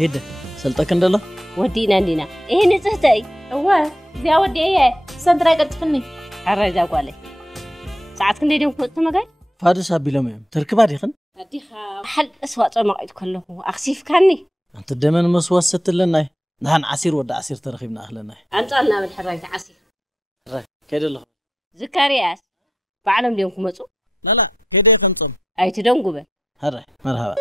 هيدا سلطك ندلا ودينا إيه نزهتي أوه زي ودي إيه سندرا قد فني عرّجا قالي ساعات كن ديدم كنت مجاي فارس أبيلهم تركب عريقن أديها حل أسواق ما قيد كله أخسيف كاني أنت دائما مسواس ست لنا نحن عسير ودا عسير ترخيبنا أهلنا أنت قلنا بالحراية عسير كيد الله زكرياس بعلم اليوم كمتو لا كيد خمسم أي تدون قبل هرّي مرحبا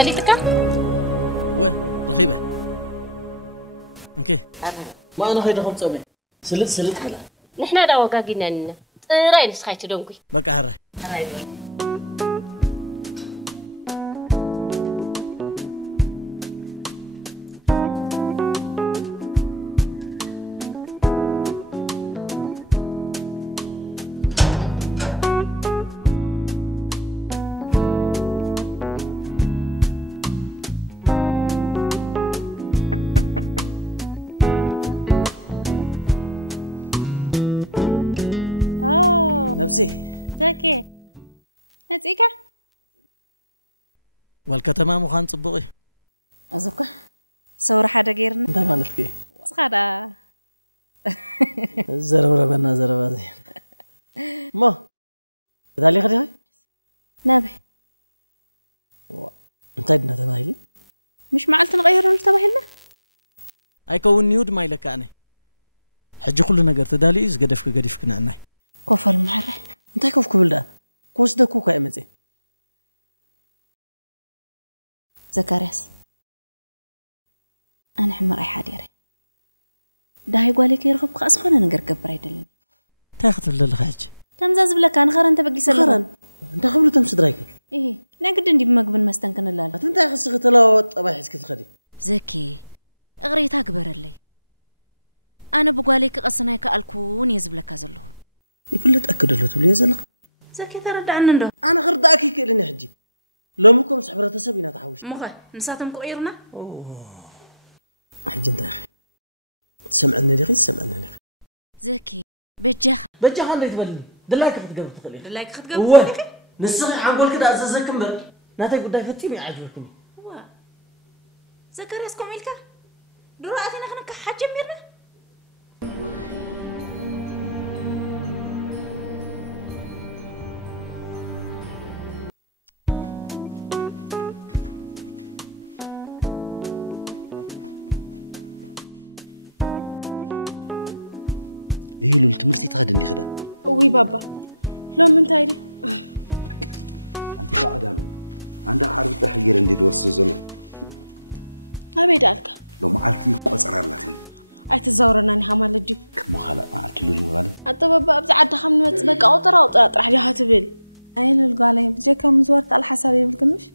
سليتك؟ وين رخيبة أوكي ما أنا خير خمسة سلت ملا نحن دا وقاقنا لنا طيرين سخيت دونكي بقى هرّي نفسي زكي نتيك والكتمة مخان صبغي أزوكا صور حدا غيرنا انت مالتك صخدا زربنا زربازي ما بدالي خدي نابه انت عندنا تباهل مش معلت نغير تباهلنا ايكون نيود ما لك انا حج كل نجار تدالي إز قدفك نعناي كوفل محرة انت كيف كبل ده كوس ده كوكا امزي زكاريس انا حمر اي حديري ده يقولي كي يرغب قاس خونه نقر كبر يدلني تاخذ للخاج تمزاز بلا كان خرن تبقي سلام خرن انت قبل تمس درايكي ايه نقد ندي بمقبل ما استنكن لا انت يخص تلاوت طبعا حسك تخدي زكي اغريتا كبر لي انا بقولي قصناي كالكون يزبلك زلو يفلت اكد له تبلي يزلق زكي ترد عنا ندو انا غرداكي كلني حجي لو مكم صحبرة سبينا تحوش مخه نساتم قيرنا حج انت يا اخي تسمعني لي غير سمعني لي زكي بجاخ اللي تبلني دلاك تقبل تخلي دلاك تقبل نسخي عنقول كده ازازكم بر ناتي قداك تيمي عاجبكم هو زكرياسكم ميلكا دوراتنا خنك حج ميرنا إيه لو التمرتي تغادي ندي خدا وي بابا لو من تايدي أنت قاعدة عندها عارف تحير ندي دوس زلو ما بيدالك لو ما عرفتي قصر لاتين أي تزورنا نها مالدي كم خلا ما عرفت له غالي أنت بابا أبزعد خم نتبقى أوطر راح ليها تبل أي للقالي بجيك مزورت على حسابي يمكن مش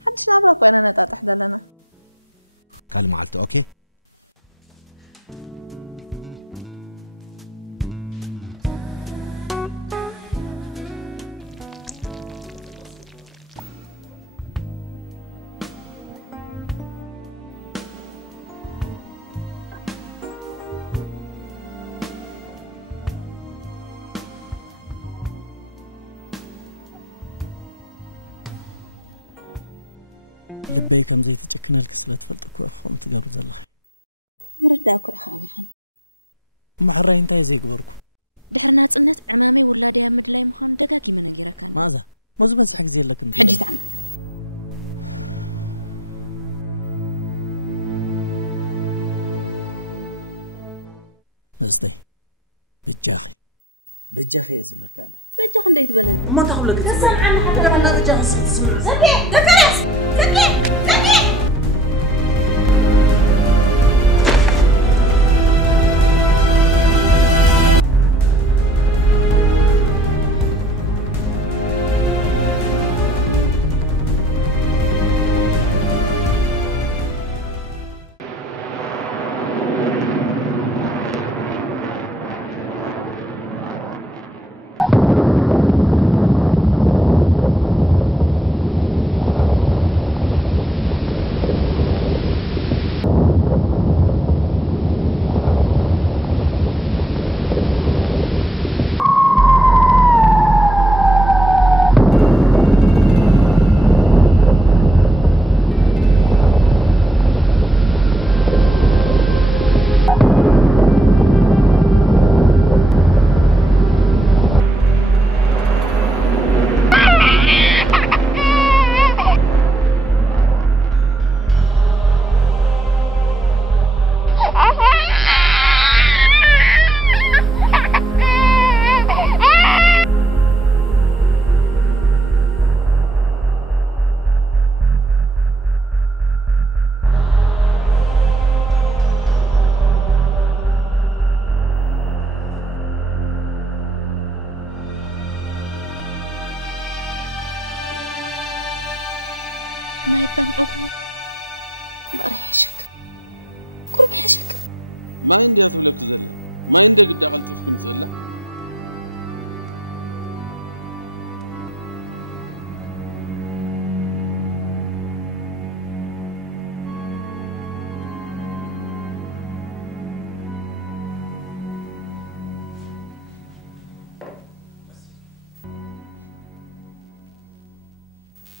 حدش نابرك وأنا نتاتح دلنا قال ما عرفت أوكي لبي كم زي تجكنا الكسلة فلتكو أخوم تقابل زلخي مرداكو إخابي خان مع الرأي انتهي زي قبركو دحرنات النت عمامي ولادي أمد لاي مخان دقاكي من أجيرا كان ماذا؟ ما زبنس حق زي لك حجي تعال مزدي بجاخي يزولك أنا بجاخ نديت بلن ما تقول لك تسمع عن حدا أنا رجع اسمع زكي زكي ما يبام عقني بقرح شك قرب حشك ما عندي أثولك زلا ما عندك دخل تفكم زلا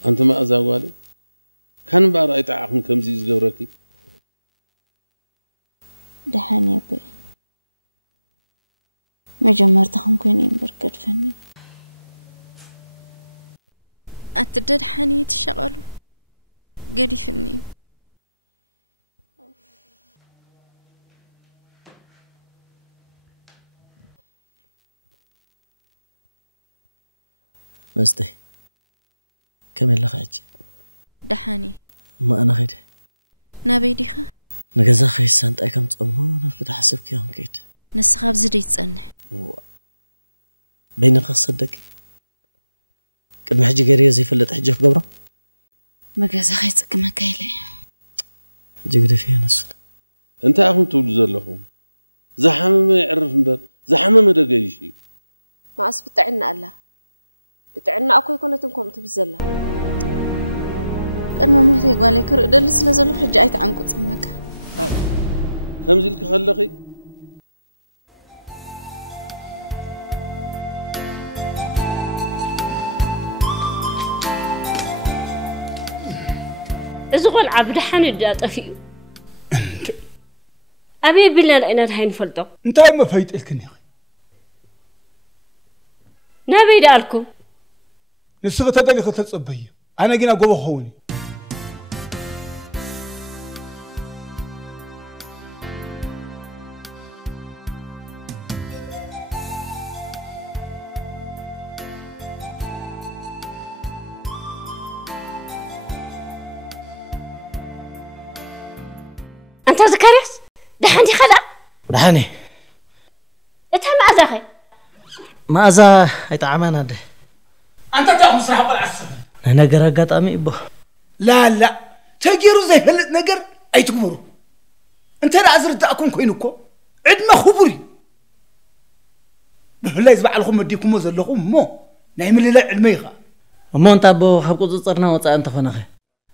أنت ما أزاوالي كان بقى تعرفون كم زيز جوركي دحاني يا بي ما جمرتهم كونين بركد فني أتدد حني تشغلوا قدي فني مزدي كم اللي خاجي دحاني ما أنا خيدي نابيديخا نجازا خيس أنت أكم تأمون أفضل حسب كيان كيد نسخاب زدي تصنح بين قصدك قد حجي غيري زي فلت حجي قبره ما جازا خيس كما كايلي حجي قد فيها نسنا أنت أخون تقول زلهم زحمة ما يعرف مبر زحمة ما دقيشي ما أصبت عنا الله بتعنا أكو يكون تنكم تبزلا كان ما مهتي قالي كر دلس لزلو حجة أيت عنكو تصمك كم زيلك خلقي إزغل عبد حنود أطفيو أبي بلنا لأن هين فلتو انت ما فايت الكني نبي دالكم نسخة تدلي ختصبيه أنا جينا جوا خوني أنت ذكرت دحني خلا دحاني اتهم أزاخي ما أزا هيتعامل هذا أنت تعرف صاحب العسل أنا قرقت أمي إبو لا تجيرو زي فلت نجر أي تكبروا أنت لا عزرت أكون كوينكو عندما خبري بفلا يزبع لكم مديكم وزلكم مو نعمل لي علميها أما أنت أبو خبقوا تصرنا وتصا أنت خناخي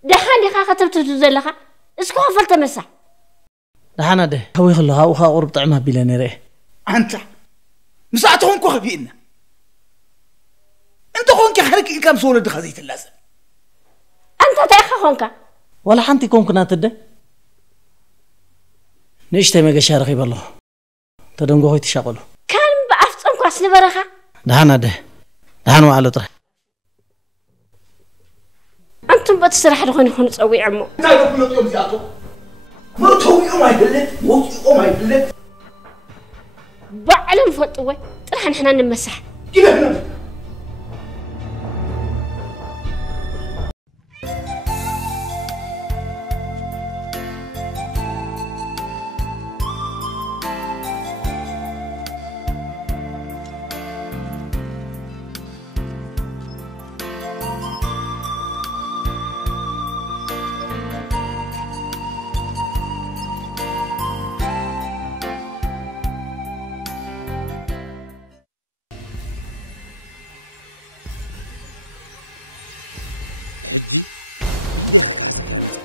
دحاني خا كتبت تزلخا اسكو خفلت مسح دحانا ده هوي خلها وخا قرب طعمها بلا نريه أنت مساعتهم كو خفينا أنت خونك خلك إلكام سولة دخزيت اللازم أنت تاخا خونكا ولا حنتي كون كنا تده نشتي ما قشار خيب الله تدنقو هاي تشغله كان بعرفت أنكو أصل برخة دهانا ده دهانو على طرح أنتم بتسرح دخون يكون تسوي عمو تعرف من يوم زياتو مرتو يوم هيبلت يوم هيبلت بعلم فوتوه طرح نحنا نمسح كده هنا حجي بيدي خك حسك يا متى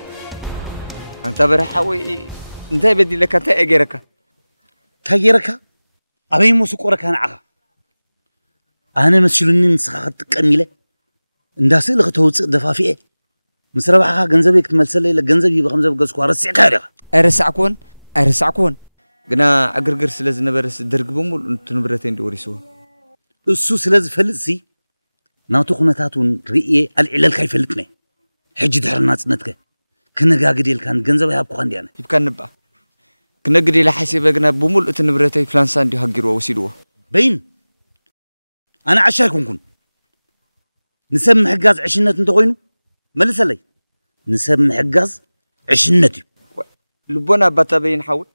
أنت برحوي أنت بدي لك أنت أجرك تغيرك أبي مسكورك أنا عها أنا مسؤولني نسخت كميلة نداس اللي خطوت دفافئة مسربعها جنزبك تمثل لي جنزبي بخمسة بقص كوارس كارها أرسعكون قنا أجرجر سلز نبرس درج بمول أنت نبرتين دوريسوا السوس لازم فلسي ناتو خناتاتون رئي العلل كيف فلتني حج دحر الناس نتك كنا قاعدين كان جنزب يابكو عندي أنا يبقى نبأ كنا قدي لحسيب قنا بمول أنت نبرتين فلانسان دي هجروا وسيلوه بين أنا عشاكم كن نسمع حجاز عشنة انتقينو ملس لي نسمع حجاز عشنتي لبنا بتبين حول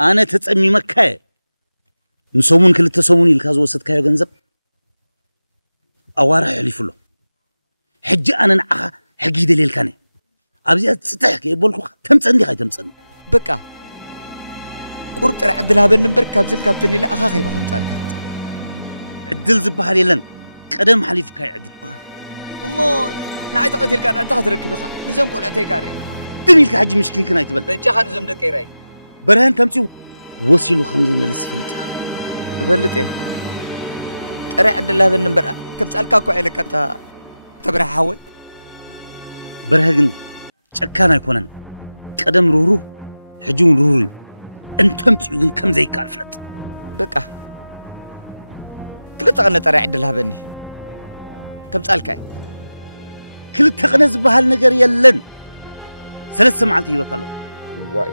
أنا تتسمي مكة نسومون كل التسومون الكاز وسط كايو جنزب أوارح يحلفوا له حج أنا نعها حقي دليل كانه أبزي تستحق يقولك تمسني خاي تمسن بقى قرط عدل هذا النمبر كابزن كابتني لا أخاخي بخمس على عدل زبها ليلن قدم حليف كاي عدل أمون نعيت قتل كان أتحضرك بخا نزم قول أتيكاري دميلك حج مشكل كنا يتبل بنجاح نزم دكيراي برهان تمسي وصلوا خمسة من السفلت بلت إيه ترى عدل هذا النمبر كم سألك أكو عليك أنت تبرح حول برهان شكانا يكونن قدم رورو حجون روري أنتم تيجون كم زي كالفلت بقى كل تغنى ترى عدل هذا كم سألك كل تغنى زبها النجار يلن ثلاث معلتي يبكالو واي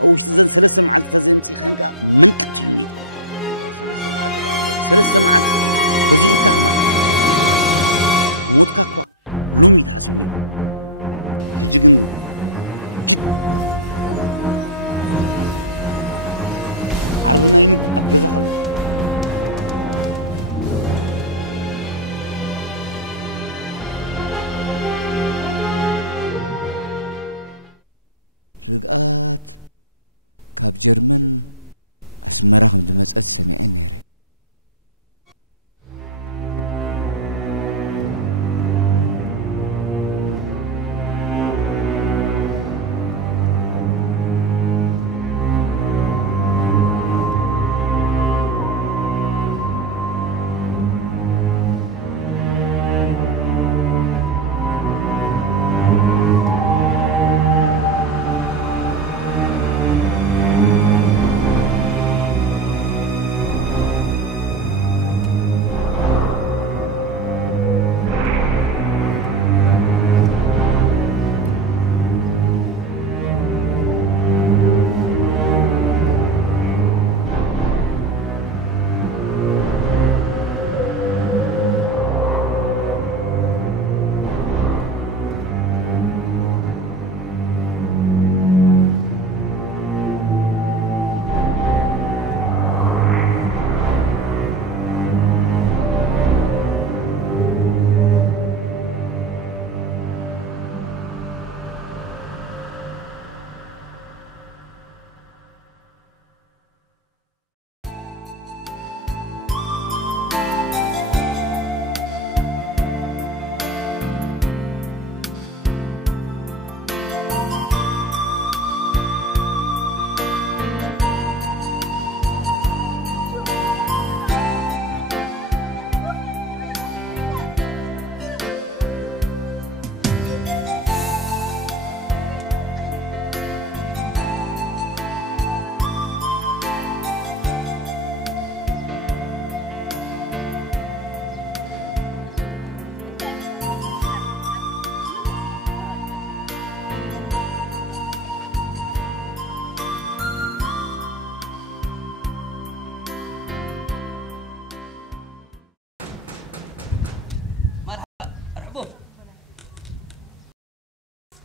أوش تزن ثلاث معلتي تزين خانك من قتلني ثلاث معلت بزيح كهما موت كاكوا لومي تحسبني حجيجن كت عربنا ينو أبجزا خلو رقات كاب جرمن أسمرهم دمسات سمعين نيري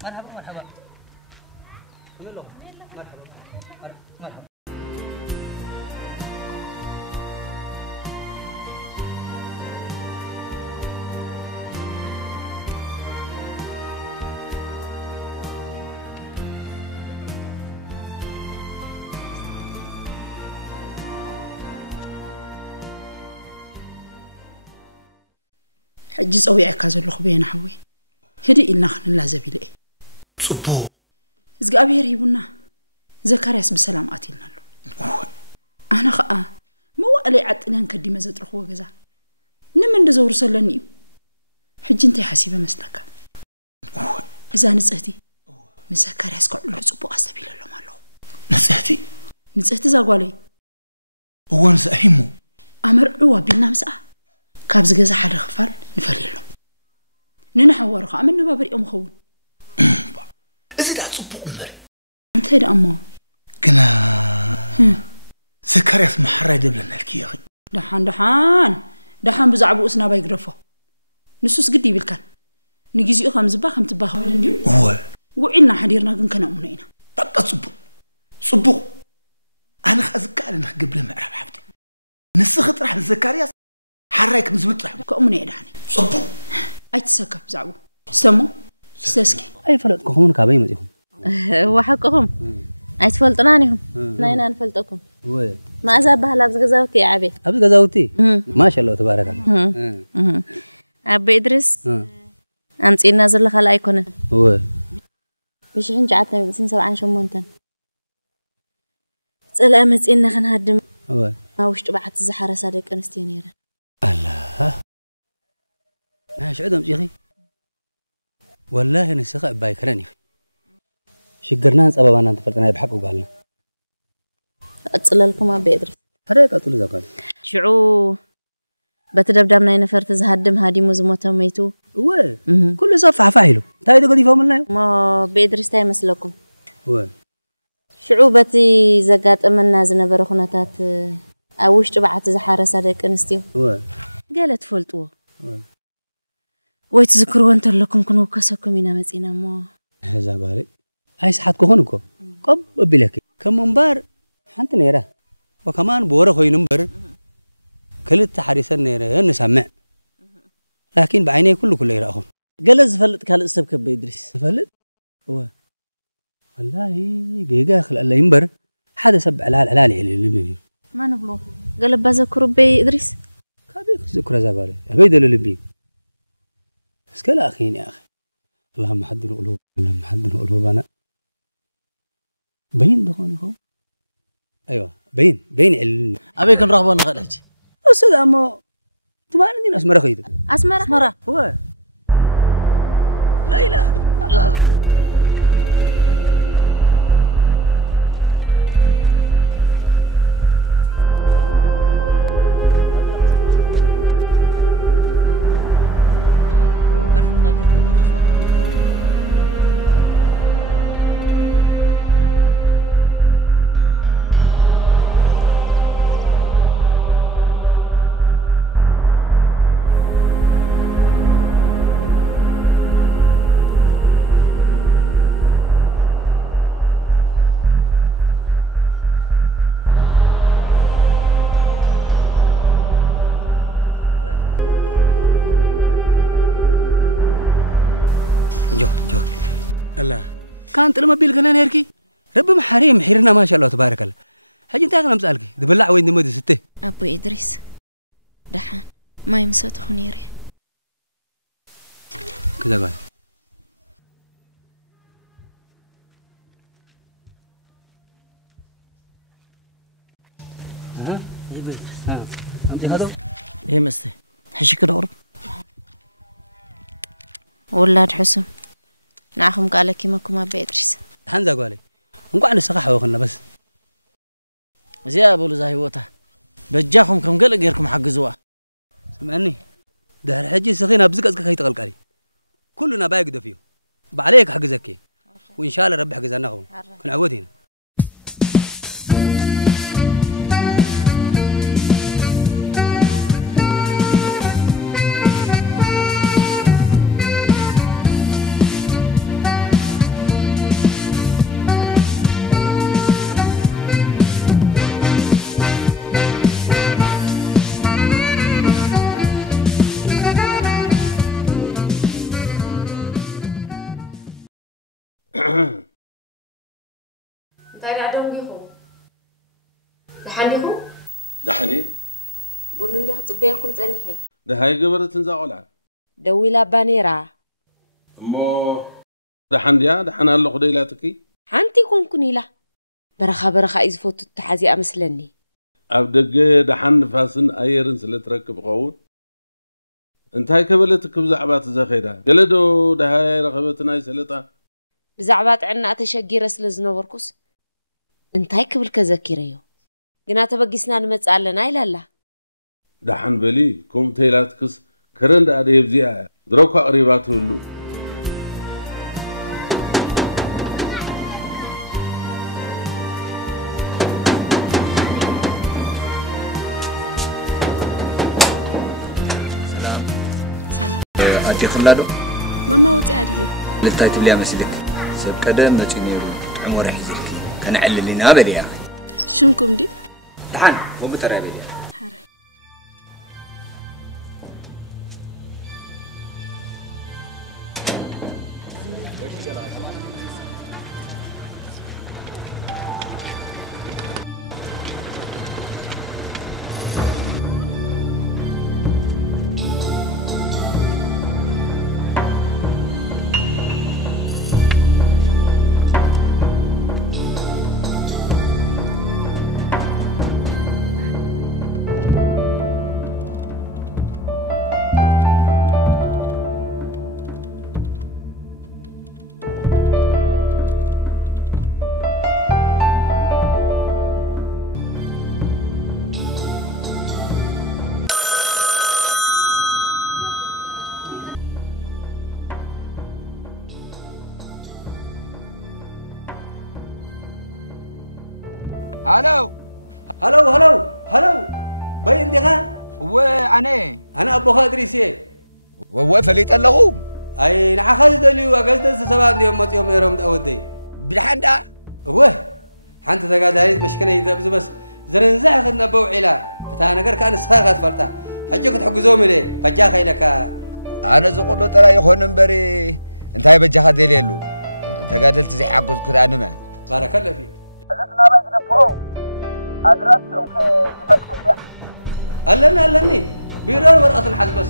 مرحبا مرحبا مرحبا مرحبا حجي صويعك زلخ بين حوي هدي إلنا خن لا زبيله صبو زقابير يبونا زكرياس بسلام آتينا له أنا خا ما وقلي عتلان كدي مزت رخوة جزا نمن دزور سلنيو حجي انت حسيبة مسلكا إذا نسأتي زكرياس كله صبو أستبيل له ماله نسأتي زقالي هو نسأهمه أمر عوا بينا مسأ كابز جزا حدا خفر نفريله ننحور خا من نبابر يوم خون إذا لا صبو أمري أنت هيدا أمه كنا زكرياس محرى دبلنا الكي أخي دحان بزعبو أسنا بايقرفه نسوس قدي بالكان نجيزي أخام زبا خم تباخ ولنديو هو وعلنا حديرنا كنا أمنينا بقى صبو أنا خازك على نخ قبل ما أعرف حبتي نسخت راح زكرياس حراك مزبط راح كأمني دحاني صبو أي تسكب زعبو استمو استسكي أي فلتكم هون كابي مزيهم وحقهم أتفلتنانيهم ناينا نفلتكم ما أزابها لابس غزاوتي يا عبي أبز غزاوتي ما شاء الله تبارك الله أبي إدريس أنت إنا زل خلا يكون هو بشحن جعتنا بسن 7 شمونتن سلامت إنا خنهدم هو ما وش تبعت الزحارة صادق أنستينيرا الله ماشي عدم جيخي والله نسخة بايكراني شجرنا نصبا أنا تفلتنا بحق وقالنا أتصل لكم أبي إدريس هريك أطول زكاة شعو بتدبدبنا ينفرت زهدم هادي مزموته ميتو هو كل صفحة فاعله تايدو قد يفهم الله ما بإدريس تاي مسلكم هو شعوبتي زقات أمنا زنبر خناتات أوش تبعت زحارة صادق أنستيو هو قالت فلتوه ويتذكروا أنت لكم كنوا كسكم من مزينا مو هذا قالي هاي سحاتكم هونكو قب بلك كم منبر حنت نيره وكمان بورا خوي نمبر كلت حارسا نيره نسمع لكن بعيني كل يراهم قال فلت قال استبك بيدرس فلت هو والله جيجا خل الله ينبر حدا سبع العلالي ما نبلو قال بذكر بي إدريس كابيك ذكر هذا قالي أبيد اللي اسكلا أخيني يا أخي اللهم حدنا قلوب اللهم حدنا قلوبنا بين دخوني خو أيوة بين علمني أبيك نرغب نغلج أستاذ أما تمارني أسمر خيد أسمر هو لا إله الله جو الله كانت لما بيلقنا نيركي رب محريم حيرنا ما شاء الله تبارك الله حاجة انت اغنى مسألك دبلع وين دمودي ستة أبو إدريس دحان ما يمسوت خنيري كذا قال ها ها أنت هذا إيه مستي حشي كده قرب ولاد حسن نعهم قالك كيماكم أبي إدريس هنذا قالي نقول عن السقاحة وخلنا بس زي أبو لزاهي وته بجاكم كم قال غيركم حق زوا سمعني ده الحجي سخينا بزقزق هي تقلقلي كلنا بايق فيه بعليك حق زكي وإن شاء الله ربي حق زناهم كن عودينا كتصبيكم صنيحي ده هاي قبرت نزاقلها دويلا بانيرا امو ده حنديا ده حنا الله خديلاتكي حنتي كونكني لا برخا إزفوت التحازي أمسلني أبدق ده حن فاسن أيرن سلتركب قون انت هاي كبلتك بزعبات زخيدة قلدو ده هاي رخبتنا يسلطة بزعبات عنا أتشجير سلزنو بركوس انت هاي كبل كذكيريو قنا تبقيسنا نمتسألنا إلا لا ده حن بلي كوم تيلاتكس كرند أدي يبزيها دروكا قريباته اللو أجي خلادو ماما وطي عدله للتاي تبليا مسلك سب قدم متي نيرو طعم ورح يزلكي كان عللنا بدي يا اخي شنكم دي دحان وبترى بدي حره هلو هلو هلو هلو باين ديها أنا أبو خادريسي وفليت اللغو أي نحخذ دليو أجلس سبعة يوم مت يوم يوم أودي بالحندا حنت تقعد هاي مشكلة يذبز بس زرنزع خدنا بوعلا فتانا قر كان سخاخت فرتا حجك تحق زومي ليه فجاه خيلك أنا زقول ترى يخون بري أنت هاي بجاه دليلو تقعد تزي حقك كذا أنا ما بارك الله فيك ألني بيرار ورقة الحز بس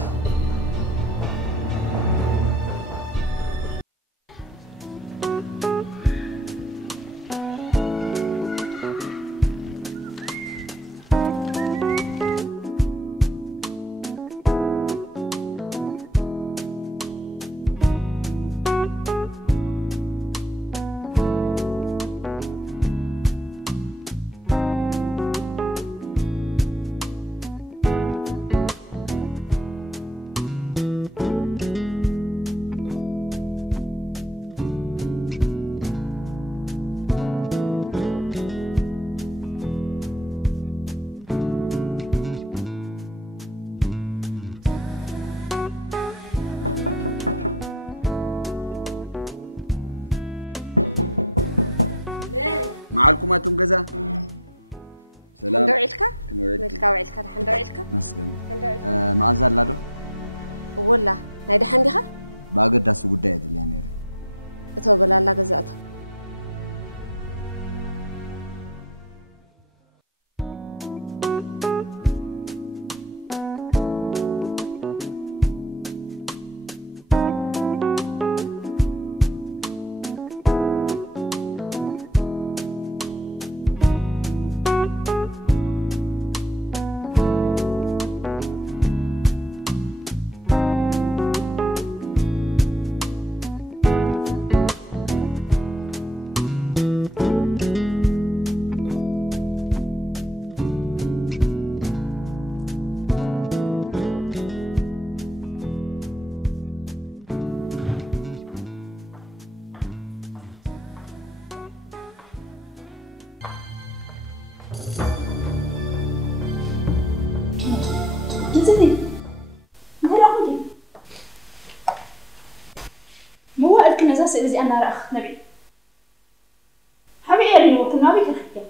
معلكم أنتم جزا سلام حندوعيلك ملكا وعيلك حندوعيلك مسكن ما زال لادو ولا نايد حنديها باقد داسو قداية اللي أنا بتو بلا لا جزاته انزلي هلا عودي مو قالك نزاس إذا أنا رأخ نبي حبي يري وقت نبي كخيا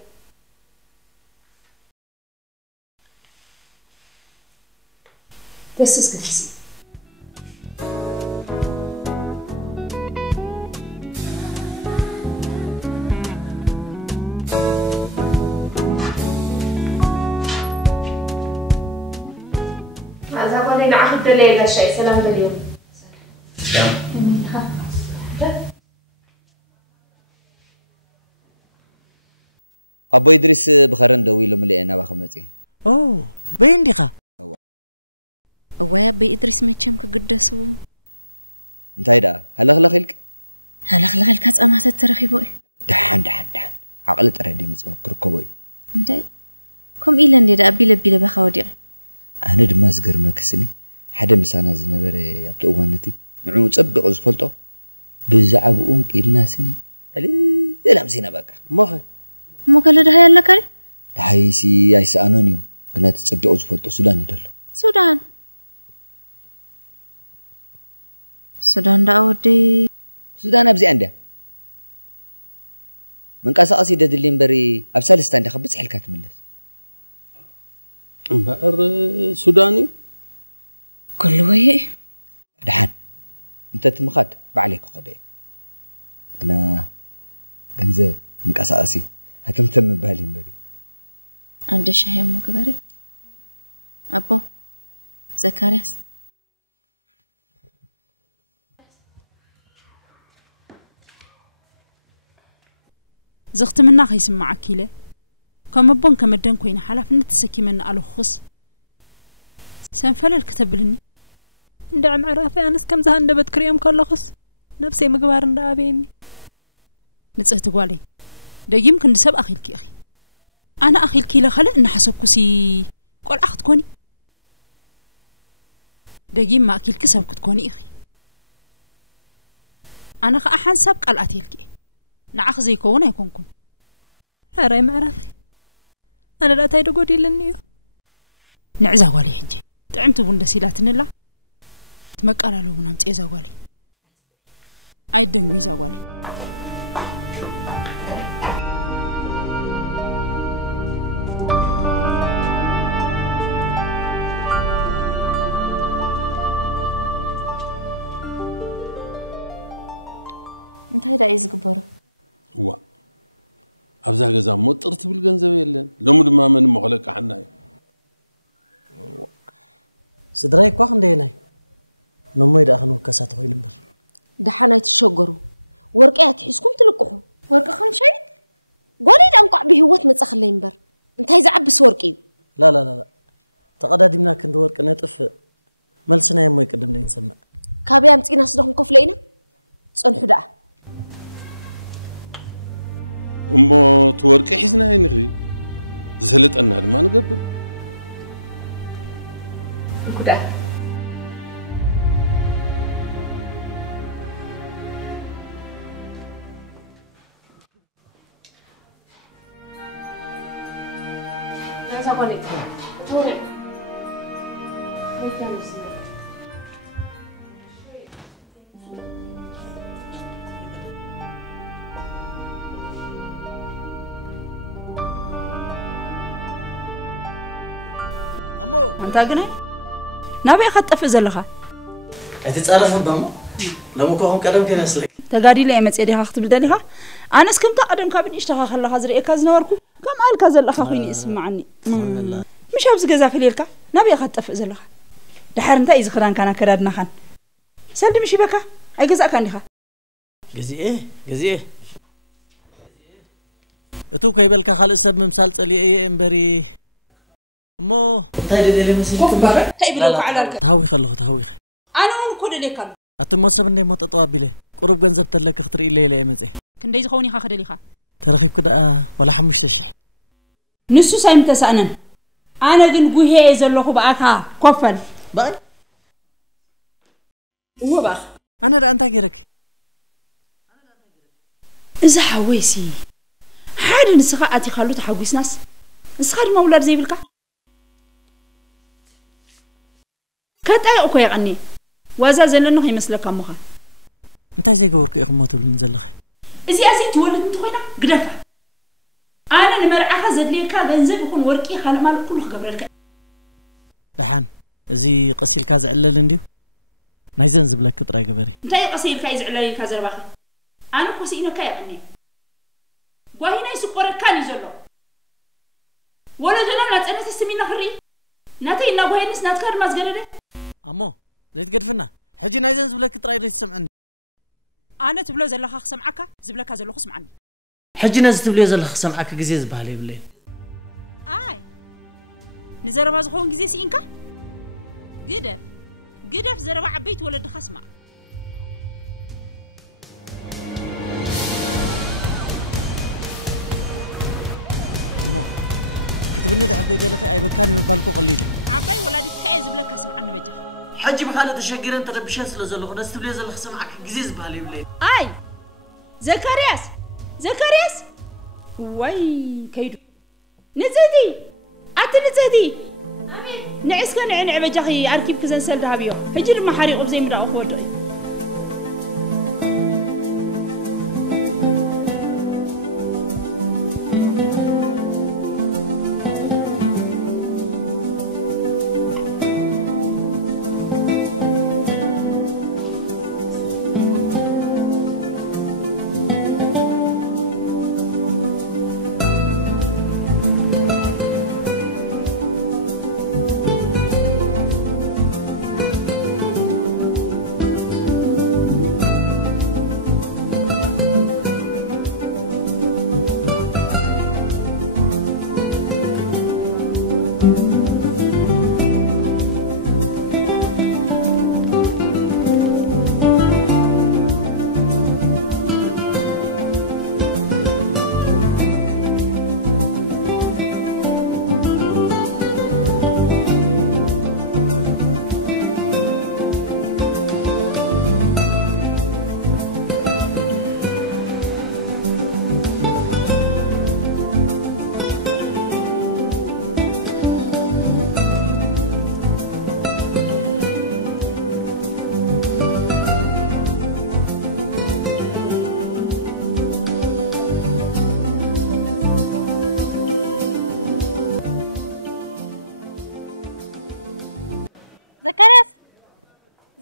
تسس كفسي نعخد ليلة شيء سلام اليوم أبو إدريس بخرن دوي له ملئنا بخمسي بين ديخا ويا أبي إدريس ما تشمك قدسو انتهي دا هلا خلك هلا خلك أما تترخيبوي دحان عقل تردي مصباح كركبوي انتي كم إيلان دي دا أبي لبي لبخا وديغي أنا دماز قرمك سني حدا مسانا زنبر يبتو أوانتي نعو تصبق وزفلتو بزعبقون كيلنا سني لا مسينا بقى مو قال ده هاي اللكاري ده هاي سي هاي سأنونيو قلنا تصبق وزفلتو سوداني دلو سودان دا أودي سودان أبزي عنده من قاسا قصيدة دلين بري أبسالستان دي خبص حلكات ملس بقر سوداني كله ويه دحان انت تمخات بعليك قضي قنا جنزب من قاسا قصي هتمتم بالين بري عند شهيم مقبري أبو زكاريس زغت منا خيسمع كيله كم أبون كمدن كوين حلف نتسكي من ألوخص سنفل الكتب لني ندعم عرافي أنس كم زهان دبت كريم كلخص نفسي مقبار ندابيني نتسهت قوالي دا يمكن نسب أخي الكي أخي أنا أخي الكي لخلق إن حسب كسي قول أخت كوني دا يم ما أكيل كسب كتكوني أخي أنا أحن سبق الأتي الكي نعخ زي كونه يكون هراي معرفي أنا لا تايدو قولي لنيو نعزا والي حجي تعمتو بندسيلات نلا تمقالا لو بنامت إيزا والي أي دنقو إيزا والي انتهي دا إيز قبارو هو أبزا جزا مطرت بالجنزة يلين لو ما من مغلق عناي سدراي كوخن ديناي نمو يدا خنو كاسات خوي نمبر دحنا يتشجروا ورقات حسكم تلقحوا ورقة خم شيء قولي دانقع بهوت متصخلي نمبر انتهي زعبس ورقي لا تقدادي منا كند ورق نطف ملسنا يمو يقدم لي نسمع كابيا متقينا صدقهم كفلينا صنحوا دا أمو توركي حسنا ينغي زلت أنا ما نقبل كده لا ساقولي توري أمو أنت أجنى نبي أخطف زلخة أتتصرف بامو لما كوهم كلام كنا سلك تقاري لي أمس إيدي خاطب دليها أنا سكمت أقدم كابن إشتغل خلا خزر إيكاز نوركو كم قال كذا لخا خويني اسمعني مش هبز جزا في ليلك نبي أخطف زلخة دحر أنت إذا خران كان كرادنا خان سلم شي بكا أي جزا كان لها جزء إيه أتوقع يبلك خالص سب ممثال صلي أي إمبري مو تايد دليل مسيك تهوي خلوه تهوي أنا من كل اللي كان أتموسب إني ما تطوابله قرب جنزب تلك خطري إلي مزه كن دايز خوني خاخد لي خا ترخيب كده ولا حمش تشح نسو سايم تسأنن أنا جن جوهي إزلوه بأكها كفل باي هو باخ أنا ده أنت غيرك إذا حويسي حاد نسخة أتي خلو تحويس ناس نسخة المولار زي بالك كتاي أكو يغني وازا زلنو هي مسلك أمها أنت زي جورك إخماتو لنزلخ إذا أزي تولد نتخوينا قدفة أنا نمرعها زدليكا بنزل بكون ورقي خاله مال كله قبرك دحان زي قصيل كاز علل انديو نايزن زبلك كطرا غبري انتي قصيل كاز علل كاز رباخ انا قصينا كاي عني وهنا يسقر كان يزلو ولا جنا ما تصنت السمينا خري ناتي لا وهنس ناتكر مازغرده أمو زيت قدفنا حجي نايزن زبلك تراي ريت سمعني أنا تبلو زلخ سمعك زبلك زلخ سمعني حجي ناز تبلو زلخ سمعك جزيز بهالي بلي آي نزرب أزخون جزيز إنك قدف زرب عبيت ولد خسمع أمو كتبني ده حتى يدلخي أي مكان من بالكو قليل عباي ولادك كأي زبلك سمعني بجخ حجي بحالة تشجير أنت ربشان سلزلخ ناس تبلو زلخ سمعك جزيز بهالي بلي آي زكرياس وي كيدو نزدي نزدي نعس كان نعب جخي أركب كذا نسل دهبيو هجر ما حريق بزي مدا أخوته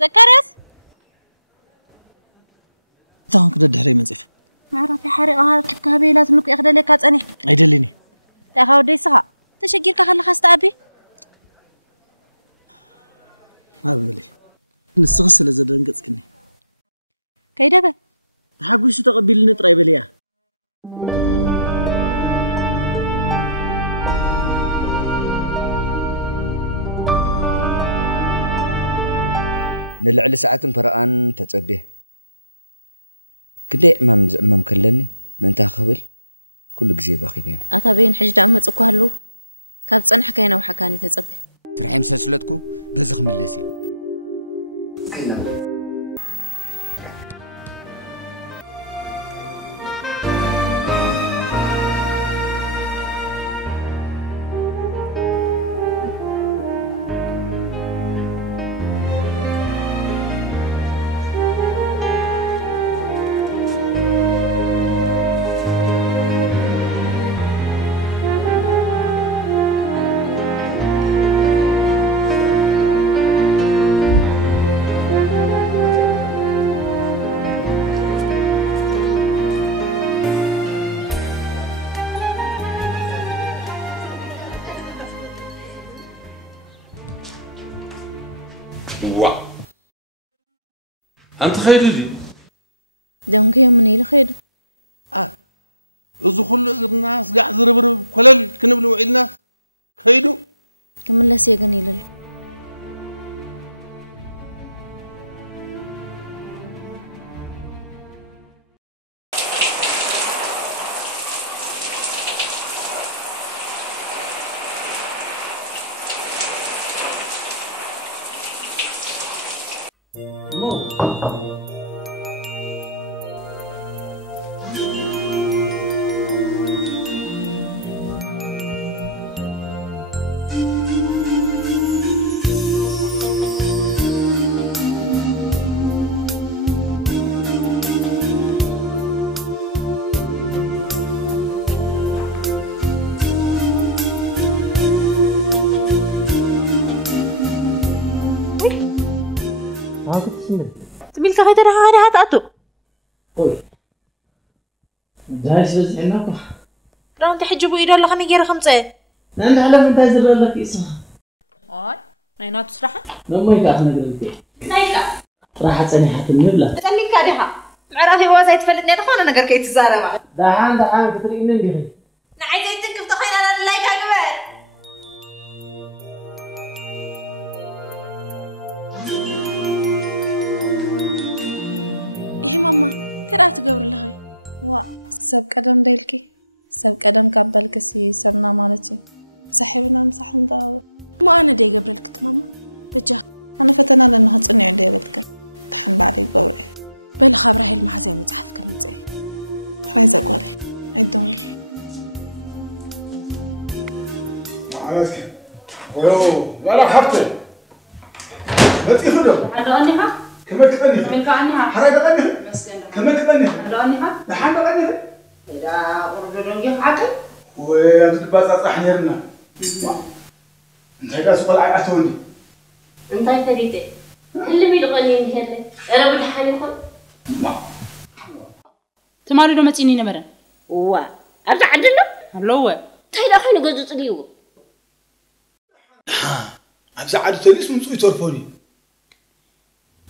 زكرياس تاون كده دحري منزف معرفي حريقها كيف كهبيلات انك اخذ لك اصني ايدلني تاخاو ديسها تشجيرك خلي خاستابي ما بلي نسغس لزدنقصكني كيدبه تحقوش تقبلني طراي بليا نلعل ساعات فرقان تتصبيه كدي امام كلني من تاخبل كل غزي باخيني اتا بين حج دعمصكو هلو كاب صنح كاينه وحكاني تتصبيه فرحي مسلسلتكو بزخ ملسي واو أنت خيدي دونك يا مني الخيد إذا كل الناس قاعد يضرب كلل كنبلو عيلنا خيدو كمل لا سيغني لله تبيلك خيتر هذا هاتاتو اوي جاي سبز عناكو لو انت حجبو إيدو الله خمي غير خمسة نعم حلف انت زر لك اسمه هاي ناينات صراحة لما يكاخ نقرلك نايكا راح تصنيحة النبلة تقني كادها معرفي وازاي تفلتني تخون نقر كي تزارب دحان كتري إنن بيخي نعي زي تنكف تخين أنا لايكا كبير إيه ماما ترى تقبر لهاي وا سب قدم ديلكي سب قدم قبلكسي سبنا مالتي سحبنا مسح نقاوي ما أنا دي قبل لك ماما بجاه أنا فتنا لأنها تصني عندي قبلك تحن بعدي قبري بل خبره هي المحزة متحف كمتي رايزة قولي عيدوني معلسك ولو لا حبتي بتي خدو عدوني ها كمان كتني من كأنها حراي بغني كمان كتني عدوني ها لحد بغني إذا أردون يف عقل ويا بس أحنيرنا أنت قاعد سؤال عياتوني أنت فريدة اللي بيدغني هلا أنا بدي حالي خل تماري لو ما تيني نمرن وا أرجع عدله هلو تايدا خلينا جزء تليو أبزع عدو تليس من سوي تورفوني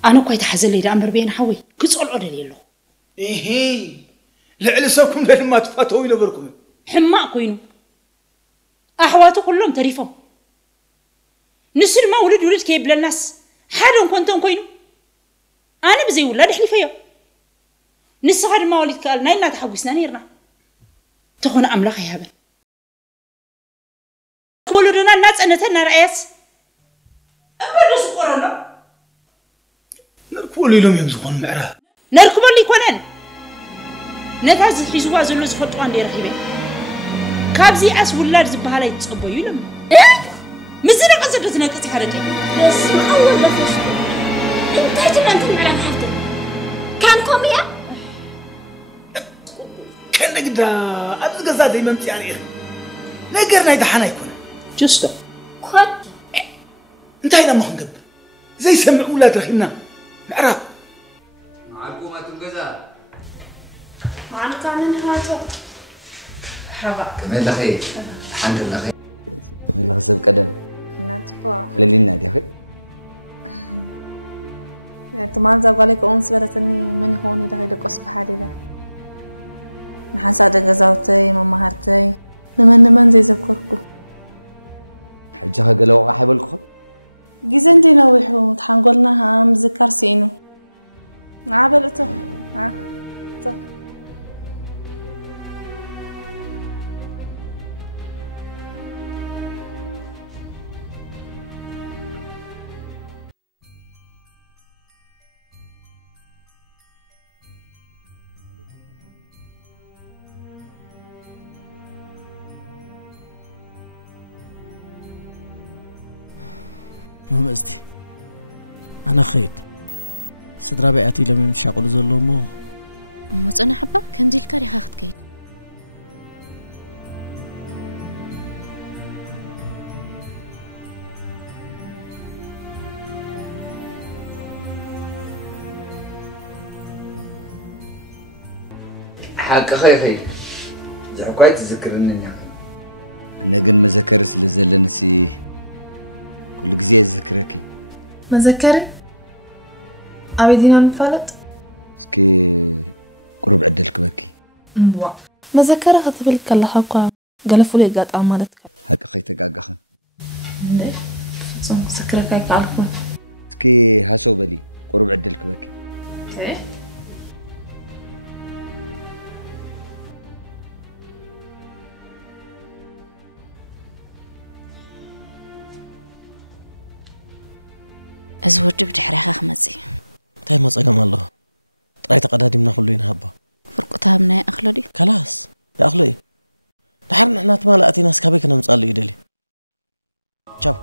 أنا كويت حزل لي أمر بين حوي كسر العدل يلو إيه لعل سوكم لما تفاتوا إلى بركم حماق كوينو أحواته كلهم تريفهم نسر ما ولد كيب للناس حالهم كنتم كوينو أنا بزي ولاد حلي فيا نسر ما ولد قال نايلنا تحوسنا نيرنا تخون أملاخ يا هبل ولدنا الناس أنتنا رئيس أبدا سقرنا نركب لهم يمزقون معرها نركب اللي كونن نتعز حزوا زلو زفطوان دي رخيبه كابزي أس ولاد زبالة يتصبوا يلم مزنا قصدت نقص حرتي بس ما أول بفش أنت تبغى أنت معنا حفتك كان كوميا كان نقدر أبز قصاد زي ما أنت يعني نقدر نيدا حنا يكون جسته خد أنت هنا ما خنقب زي سمع ولاد رخيمنا معرف معكم ما تنقزا معنا كان هاتو حبا كمان دخي الحمد لله خير اللي غصب قدم ناتبا للينا دي أخي تمام زاق عليك أونس بدتني من هوني دخي دقصك حالي ده نحاسا دقزاوتي ماما هارتي نمن زي زكوركو حجها قالوا أحبلكم جيزن دي نويحو تحنقولنا هم ذكر سينو عابلتو تو مهم أستي أنا خيد سدرا بيأتي لم ينشاقل زلومو مصنع حبة كم دي الكاري هاخد كيد حق خي زعقاي تذكرني يا أخي أنا قن مذكر سلزل نسي كل جزية ذكركي مذكري أبيدينا نفلت سكي قرب عدلك بكي مبوا مذكرة خطبلك الله حقا قلفوا لي قاط أعمالتك حق خي تقاقخن ليه صم مذكرك هيك عارفون سكي هاسو بلي قرب عدلك بكي ايه أزود بدحرها خمسي تاي ما صقم الله طراي تقدادمنا كله ينهبا فرقتها من أخلدي خلاص يا أخلي دحرنا احنا تمال أتينا سكابي كنا نصلي يدلي تشاو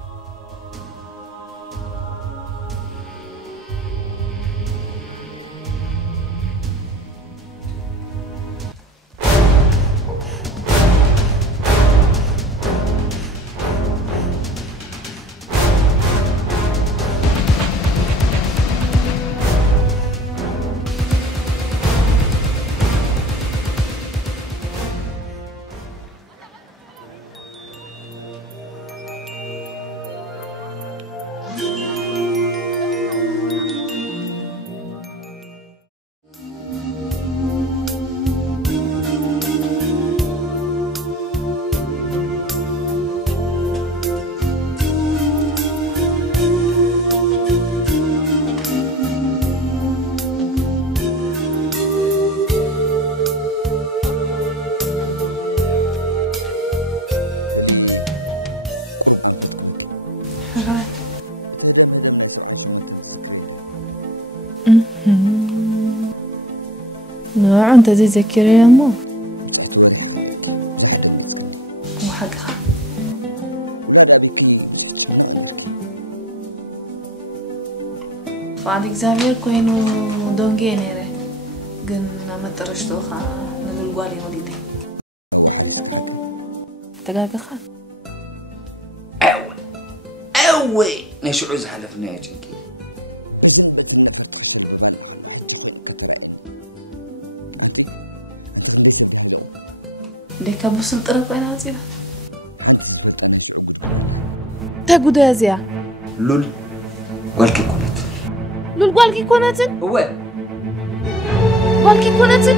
دلي قرب أنفتك بك تهدم ناي 78 تذكرين نوع أنت تذكري يا مو بصحت وريح خليك بزح دنقص كني وحقها ولاد أبيكي بزح تشبنا نيركي فعليك زابير كوينو دونجي نيري قلنا ما ترشتوخا الوالي وليدي هو حارسك حكي تقاقا خان أوي نشعو زحلفنا يا جنكي بزن بتنفر تخشل ببال خلو حج خوين كترأني أنت خندي سبدي هاي لو ليك بوصل طرف بين هاتينا حنت زفلت أنا شعو قد قنا لها تاقود يا زيا لول قالكي كونت لول قالكي كونت هو قالكي كونت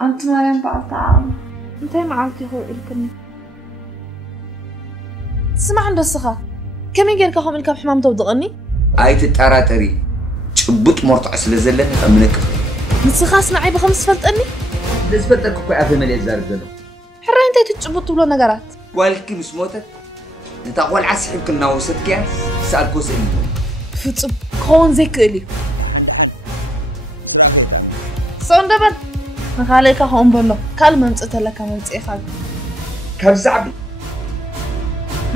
أنت ما ينفع تعال أنت معاكي هو الكلمة تسمع عند السخاء كم يجيلك هم الكم حمام توضغني؟ أي تتأراتري تبط مرتع سلزلة أملك السخاء اسمعي بخمس فلتني؟ لزبتك كوكو عافي مليء زارب زلو حرا أنت تتشبط ولا نجارات والكي مسموتك أنت أول عسحب كنا وصلت يعني سأل كوسني فتب خون زي كلي دحن مسراخي تعمل صون دبل نخاليك هم بلو كل منطقة لك منطقة خالي كبزعبي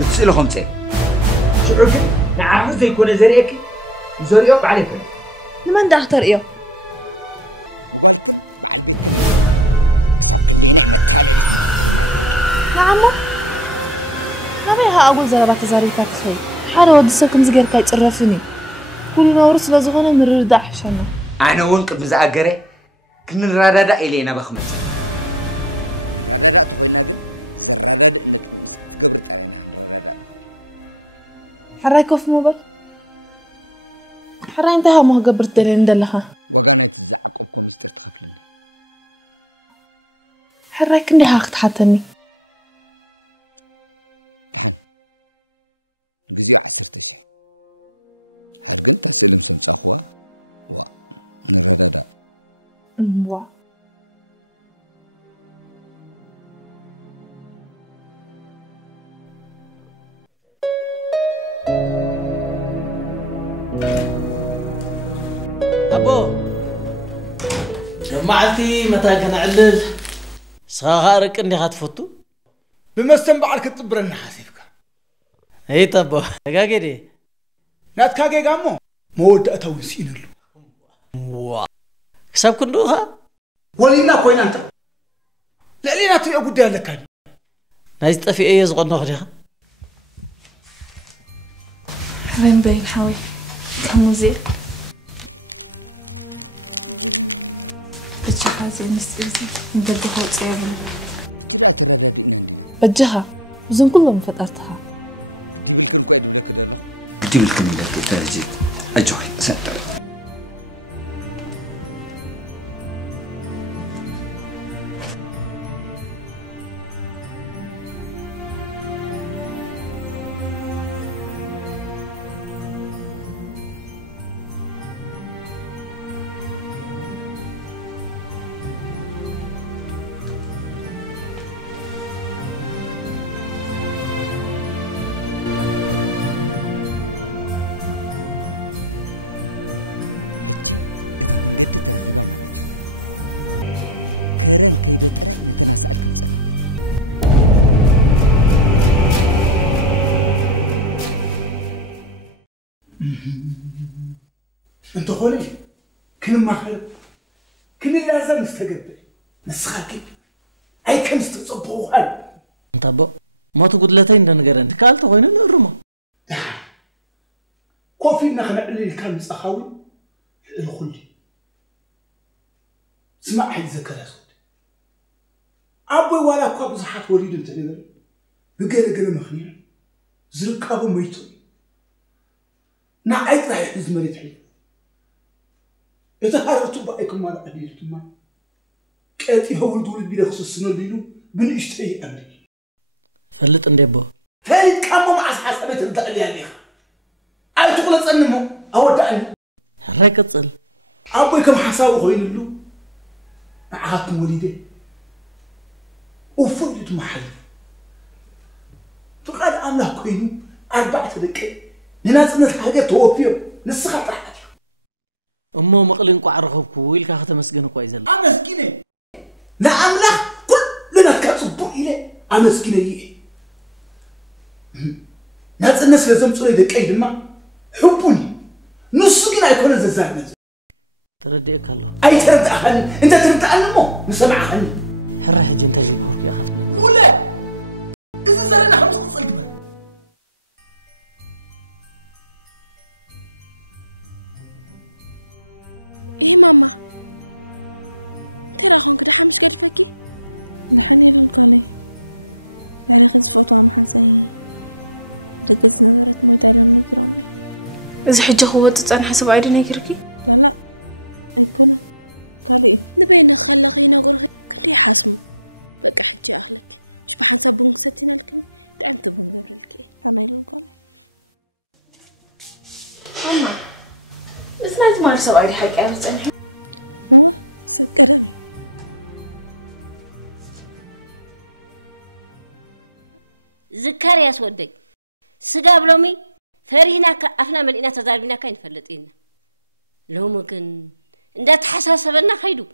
نتسأله خمسة شو عقل نعرف زي يكون زريك زريق عليكم لمن ده اختار إيه بقولكن بعد البيت كني كسب كني نعمة تالي اسمه نعمو نبيها أقول زربات زريفات خي حارة ودسكن زجر كاي تعرفني كل نورس لزغنا نرد أحشنا أنا وانك بزعجري كن الرداد إلينا بخمس الرداد تخوينا جن زرداد إنك تقبرت علينا عن الرداد حراي كوف موبل حراي انتهى ما قبرت دلين دلها وقانا يتزعق أبكم يستر تخفلني حراي كندي هاخت حتني دحن نجزيو 10 شيء هرجن تسلم سمس أخوة و نرداد وا أبو جمعتي متى كان علل صغارك إني هتفوتو بمستن بعد كتبرنا حاسبك هي طب دقاقي نات كاجي قامو مود أتو نسين وا كسب كندوها ولينا كوين أنت لألينا تري أقول لك نايز طفي أي زغن نخديها حبين بين حوي كموزيك بجها زي مستيزي بدها وصيري جرأت الرداد إن عندنا بجها بزن كلهم فترتها دي بالكن كويد ولا كده له دي بالكن ولا كده زي أجوي سنتر قد ترغيبا مالتي كرن كيدا طراي نتناسالكم صنا انت خولي كل ما خير كن لازم نستقبل نسخاكي أي كم استصبوا هاي أنت أبو ما تقول لا تين دنجرن كالت وين نرمى كوفي نخنا اللي كان مسخاوي الخلي اسمع حد ذكر أسود أبوي ولا كوب زحات وليد أنت نقدر بقى مخنيا زركابو ميتون نعيت راح يحز مريت حي إذا هرتوا بأيكم ما قبيلتم ما كأتي هول دول بيدا خصوصنا بيلو بنشتهي أمري فلت أندبو فلت كامو مع حسابات الدق اللي عليها أي تقول تصنمو أودعني هراي كتصل أبوي كم حسابه خوين اللو معاكم وليدي وفلت محل فقال أملاك كوينو 4 دقائق لناس نتحاجة توفيهم نسخة راحت أمو مقلين قاع رخبكو ويلك أخذ مسجن كويزل أمسكينه لا أملاك كلنا كتصبوا إليه أمسكينه يي ناس الناس لازم تصير دقائق ما حبوني نص كنا يكون الززارنا ترديك الله أي ترد أخني أنت ترد أنمو نسمع أخني حرة حجي أنت جي بورك يا أخذ بلد ولا إذا زرنا 5 قصة قبل إيه ماما ترى خون كده حمش قد فكي لحني للقالي يعني خذ فوتو عم حسين دقز نظرت مويت على نقرامي إذا حجة خوات أنا حسب عيدي نقركي لا أيكون قالي نبين خلقي نقرخي كلي حاسمو بقى حجة أخلك مش بحنسب بنك ستين لكن دعمت بنك قبل الكي أنا للقالي ماما بس لازم أعرف سوالي حق عرفت أنا هو سب كلامي ذكر يا سودي سقابلومي فرينا كأفنا ملئنا تزاربنا كاين فلتينا لو ممكن إن تحساسبنا خيدو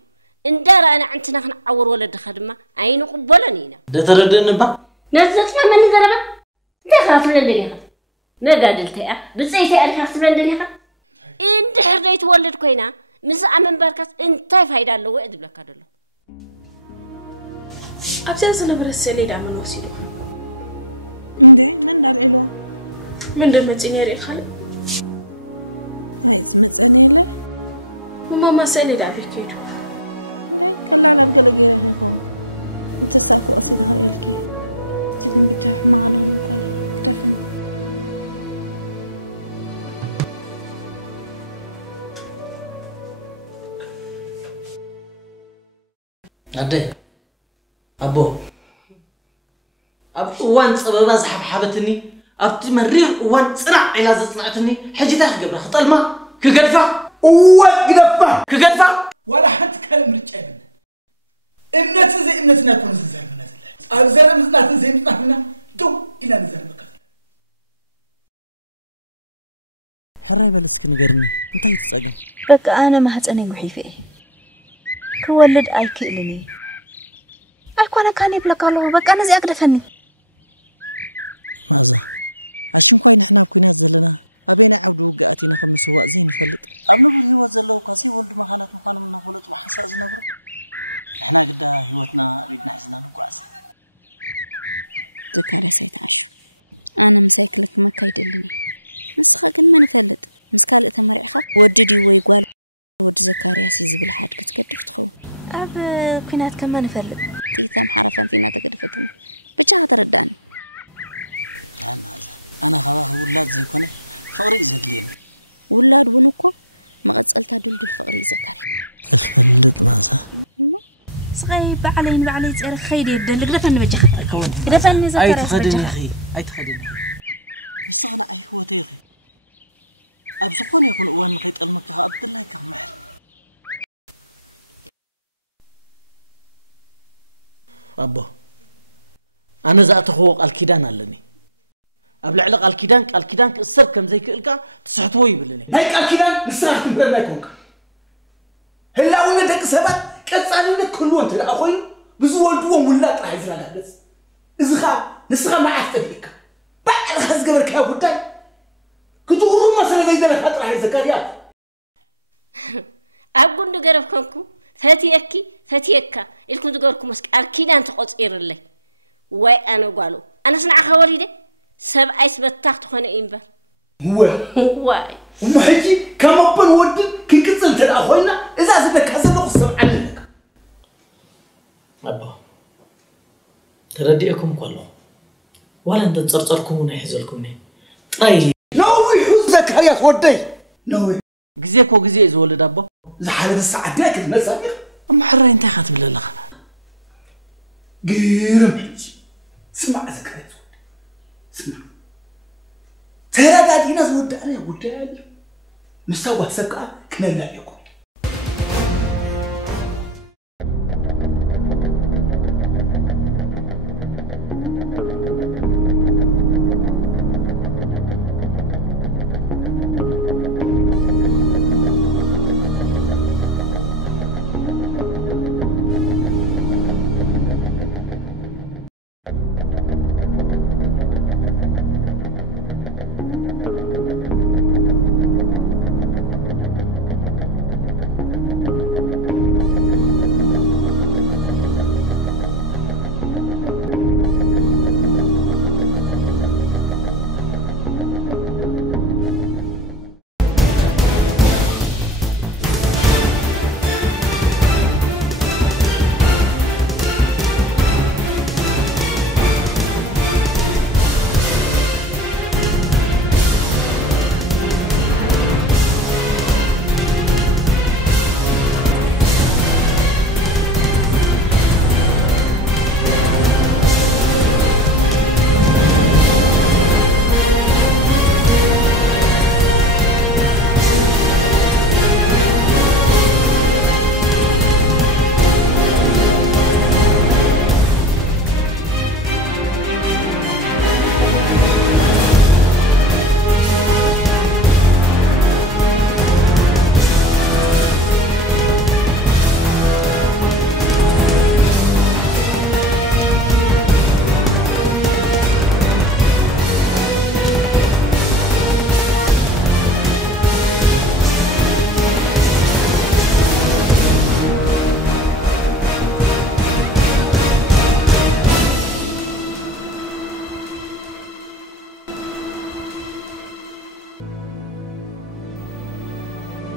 إن دار أنا عنتنا خن عور ولد خدمة عين قبلنينا ده تردن با نزلتنا من زربة ده خاف لنا اللي ما قادلت بس أي شيء خاف لنا اللي إنت حريت ولد كوينا مس أمن بركات إنت فايدة له وإد بلك هذا له أبجاز نبرس اللي دعم الوسيلة ندعي من دار العلوة من دار متنيري خالد عايز متنيله ماما سألي دعبي كيدو ندعي كلا على بقى لقيره هيكون انت ساكو أصيل هاريلكي جبن بجاح معنا ونقالي كتفن أدي أبو وان صبابا زحب حبتني أبتي مرير وان صنع إلى صنعتني حجي تاخ قبل خطل ما كقدفة كقدفة ولا حد كلام رجع منا زي إمنتنا كون زي من نزل أبزر مزنا زي مزنا دو إلى نزل مكان حراي بلسك نقرني انت يتساقم بقى أنا ما هتأني محيفة كولد أي كيلني أكون كان يبلك الله بقى أنا زي أقدفني ماذا عشان كوين إحنا بكونات زلنا أبينا عودو وقعتنا خمس سواء زين فلت أبنبر هو زلوا كاسي ولد ما كانت مخانا منا فلت وحساس نبر إحنا قد هيوتنا ريدنا عزنا نقعس ذكر سيتعشو أنا مساكلك ما كيدلني مسخا كن ما نفلت مسكال تمرعخه وددي ويقال ود زكارياس يزبل حد كتقدف تخو أب كنات كمان نفلت تيتم حرفا فينا تقدفتني بجاه ترداني لا ماذا أنا خلاص ولاد زي كونه فقري زدلين ولاد ونوكو ما قد سألتها دول فقري زكاري أفلت ماذا صغير بعلي تسأل خيري يدلك دفن بجاه دفن زكارياس بجاه أي تخدم يستغنى أي هو تيغي أبسقون يكون أوان خيط المكة عبد الله كمحل أبو أنا زأت خوق الكيدان لني أبلع لك الكيدان كسر كم زي كلكا تسحتوي بلني هيك الكيدان نسرح من ما يكونك هلا وين دك سبت كتصالين كلون ترى أخوي بزولدوهم ولا طلع يزرع بس نسخة ما عفتك بعد خز قبل كيا بداي كتورو مثلا زي ده خطر على زكريا أقول نجرب كونكو فتيكا إلكم تقولكم مسك أركيد أنت قصير اللي واي أنا قالوا أنا سنع خواليدي سب أيس بتاخت خنا إمبر واي وما حكي كم أبن ود كي كنت أخوينا إذا زدك هذا نقص عنك أبا ترديكم كله ولا أنت تصرصركم ونحزلكم نه طيب نوي حزك هيا ودي نوي جزيكو جزي زولد أبا زحلة الساعة داك المسابق أما حرة أنت خاتم لله قيرم حجي اسمع ذكريات اسمع ترى قاعد يناس ودعني مستوى سكة كنا لا يكون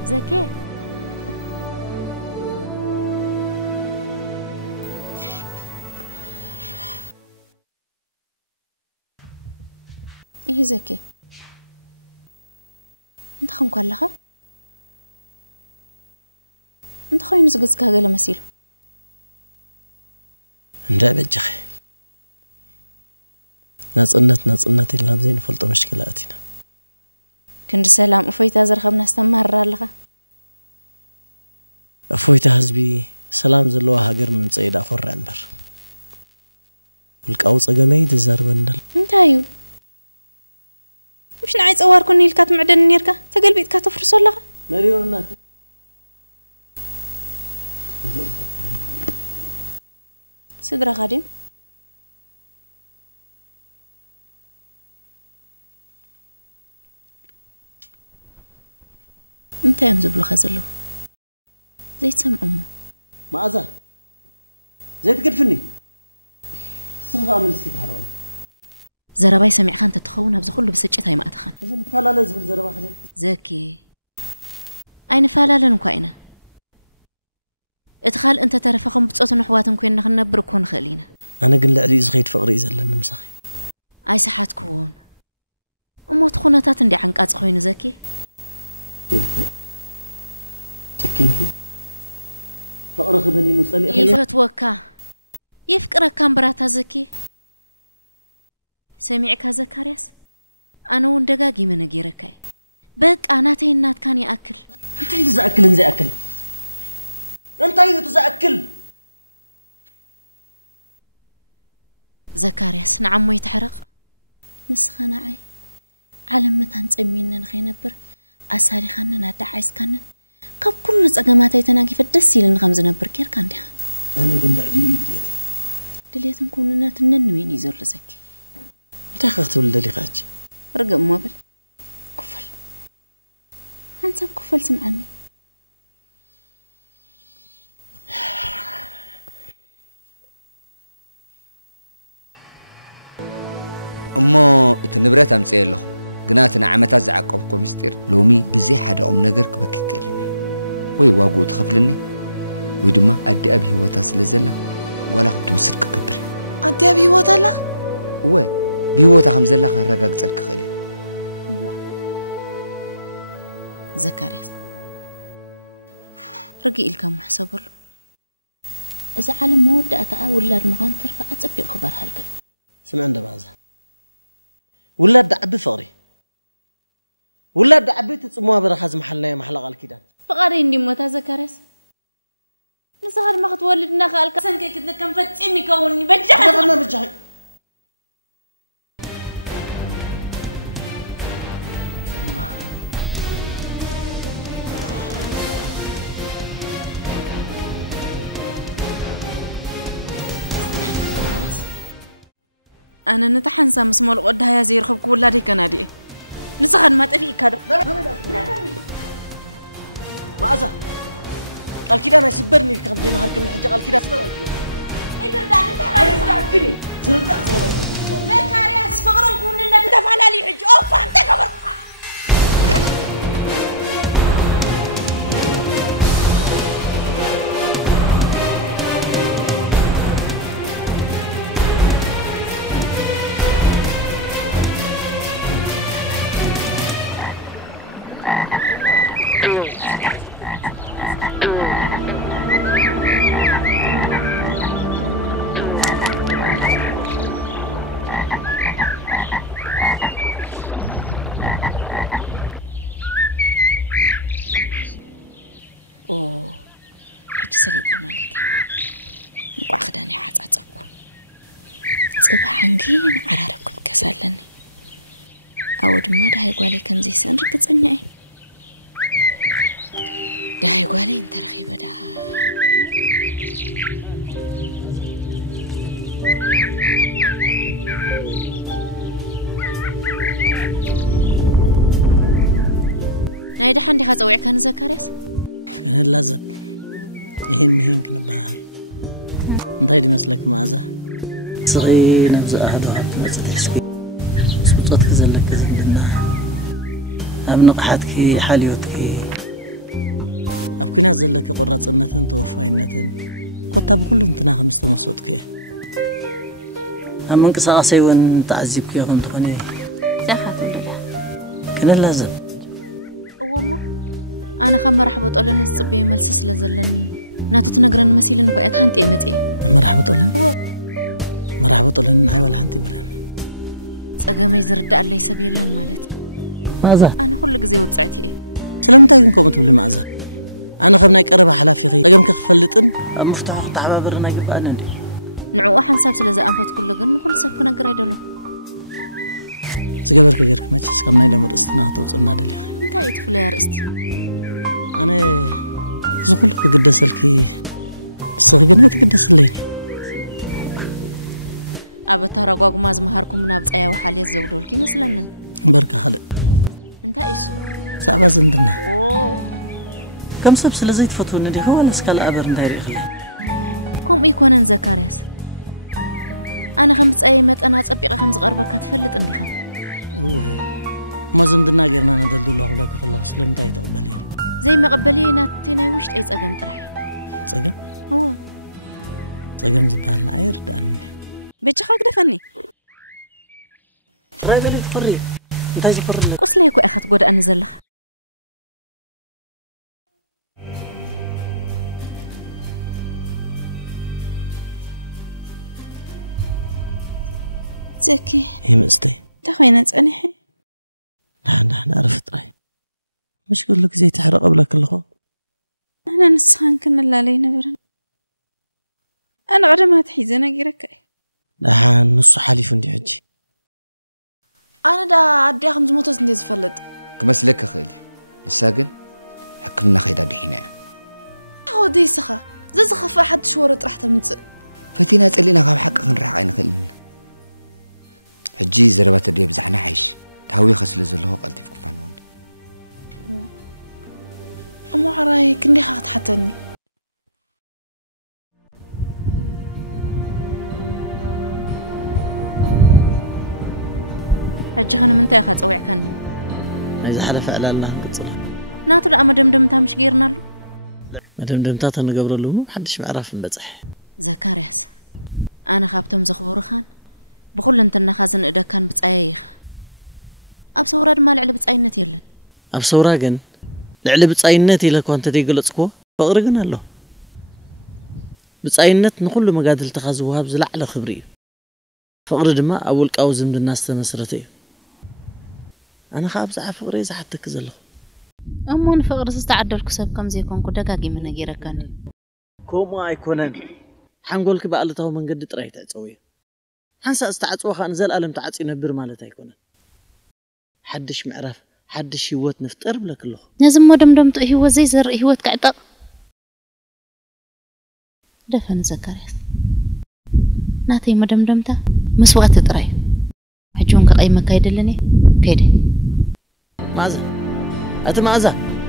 زكي إيه زكي أنت خم كلها أنت خوي نزقز كهجة لمسيله لا بجخي ناس أنت اللي نبزين فلتو مشكلاتنا كنت سلام أفويتا زرخبنا استمر لها أفويتا حزبي سلام زلوها هاجر من سيد أخور عمر والقوس أجمعي تزار بندل انتايو مش نعيز أواركم نيلكات معدن نيركا تقل بيتك تفرسوا لها مريم ناتي سدرا غادم انت يا مزبلو خزلو زي تسمع أمه ما أزال زي تقرفني صغا ملسي تحرم زرباي سمع خان تتخونها بزخل بسجتها ما أتخن إذن فلا لازم الزربا خجل زكي أين فلا لنكوينه اتخال انت ترفقهم بتصوت نحواتن كوين نخنبر كون خلينا انا قل علي زغيت فقري زلن مسخي اي صحات كون اموت خونتات اندي عنقاص خوين زكي جلكي تكينكي فقر خبني نصلي خلي يفتوكا يفكرك كان براتا زكي سمعك زكرياس انا وندغاغي منغيركاي بق اناتي النات كان ياكل انت يتزاكل انزي اكل انت يتزاكل زكرياس نعمو يتحرق مسخناعي علم متان صمينن خينبر اسالي خنن ادعيس كنن كاب كل صقماتي تناغي فدس يلن خمز نبر كير كاندي انا قل علي دليتي دليت نكوننا تنن وين يزور زكي انت خفتوا لدليقاج رقم موبل كفل انت بكفل سمعني أمو تنبرت أمسي له قناتنا عمتها زعقبكم مستير لومي بزي حدا نجر كبكي كلني وي واقو تخفلني ويدما أدي أبي هو تاسل زلا ولا توسر كبري أدي أبي هو تلا هو بيهو تخم زلا خرجك تسلك خلي زكاريس رجي الكم حسب له إذا عالم مود أتأ ولاد مغان ترفع أتبي خبر هالكي سمع عند بعض ولاد دعب فقري ولاد دعب تسموها برخاز محلية محلق الكيدان فقري إني موتا زكاريس نصغر ما تولدنا خالك سنكي كده كم فتيمي كوني بجحد أنا بجحد أنا نتحنسى مسمول قدها يا زير خبك ولادي كنادي نسخن ما تفي كذا ما أزا قال كده أنا يسبرني الكم دي نهار كنا حاجة قال كده سبرني إيه تردعني تحرك تحكني زكارياس فقرن كوننا تدفع لي حج أوف أنت كبر أوه حج سليطة مالتي نقع خداني حاطة أتصبكو صباح عنجين عراربكم كسالني أود ما ده يقولي كم زي سن ركض عني ده يقولي أنت رخيبة ده نايد حندي خازوي كان زكاريس كان لازم يهين مهين كنا بحال انتي دي مسلك مازه صغير نبز أحد وعبد مزد حسكي سبطتك زلك زندنا أبن قحاتك حاليوتك أبكينا زلك قرات صنتن توفاينتن كنت بقول انتنا خمسة مصوتك أمنك ساقسي وان تعذبك يا غم تغني دخلت الله كان لازم أوما أنا خم مرحبا تقول لنا الصبي ملسس لزلني ناتو تنقرن مسيل إنه بقيت هانتي أمتي مرحبا تقول لنا مرحبا تقول لنا أي ولا هانتي بلن سأقام يزرد الله يسبيل لن مالتي ماذا أنا كل جزء وتسعتي سلامتك إنكم تقولي ماذا أنا خبنا يقرب حلافي غي أقام كخفلتن مفتاح قطع بابرنا جب أنا دي نعو حنساب سلزا أنفت كل جن كل سب كنا قريدة له سجبرك غيرك ما تشس كم نايل مرستنا توصلنا دليل أنت يتفلي يا رستي أنا زغل قدس الكي صغيرنا تقدس لين أبتر أقوى ماز مهاركم من أبز أيه وحالي الزوجول كي مثلاً بركة خالد أنت إيشو صعبة زندنا أوه كم سب سلزيت فتون دي هو نسكال أبر نداري خلي كم يكون زكاريس أنا خمس أيامات أنا أتبقى خمس غربة كتفلت عندي خا هو ما زندنا غيرنا ندل الله لك خلاص لم تاي تقبليه زي ما قبلينا تينا وش أي صقم طرحي صقم هو صقم زبالنا عير داني بيتشخاك دفني راي بلي تفري انت عايز تفرر لك قصلي يكو أخذ قد أنزل لها زكي هي مستي تخوينا تسأنيحي نحن عرفت راي مش قول لك زي تحرق قبلك اللغة أنا نسخان كنا اللالينا برن أنا غدا ما تحيزنا غيرك نحن نص حليف عندي حجي أنا دا عدي خمس موتس نديز فلت كمسلك خيلي الساقن حكمنا خيدا دحينا هو دي سخا زخ فحد شورت راح تمت فتينا تقلينا غاب حق نرح عين خلينا حجي زربات دي بزحنا حيش تهوي خسل زلهو قلتي في كفان وندي أمو عراي كندي خاخت حتني حج خنا من تاخذ صويع كان إذا حدا فعل الله نقصر ناتو لا مدمدمتا مش غيرنا له مدمدمتا تنقبر له حدش معرف نبصح زكرياس أنا خابتم زخبور خان بقول أنت النخازن إذا كان بتصايخ أبصوراد ما لعلب بتصاينت يلن أبصوراجن لعلب بتصاينت إلا كنت تيجي لتصقو فقرقنا له بتصاينت نقول ما قادر تخزوها بزلع على خبري فقر دما أول كأوزم الناس تمسرتي أنا خابز على فقري إذا حتى كزله أمون فقر استعدل كسب كم زي كون كده كاجي من غيره كان كوما يكونن حنقولك بقى لتو من قد تريت تسوي حنسا استعصوا خان زل ألم تعصي نبر مالته يكونن حدش معرف حدش هوت نفتر بلا كله لازم ما دمدمت هو زي زر هوت كعطق دفن زكرياس ناتي ما دمدمته مسوات تراي حجون كأي ما كيدلني كيده ماذا أنت ماذا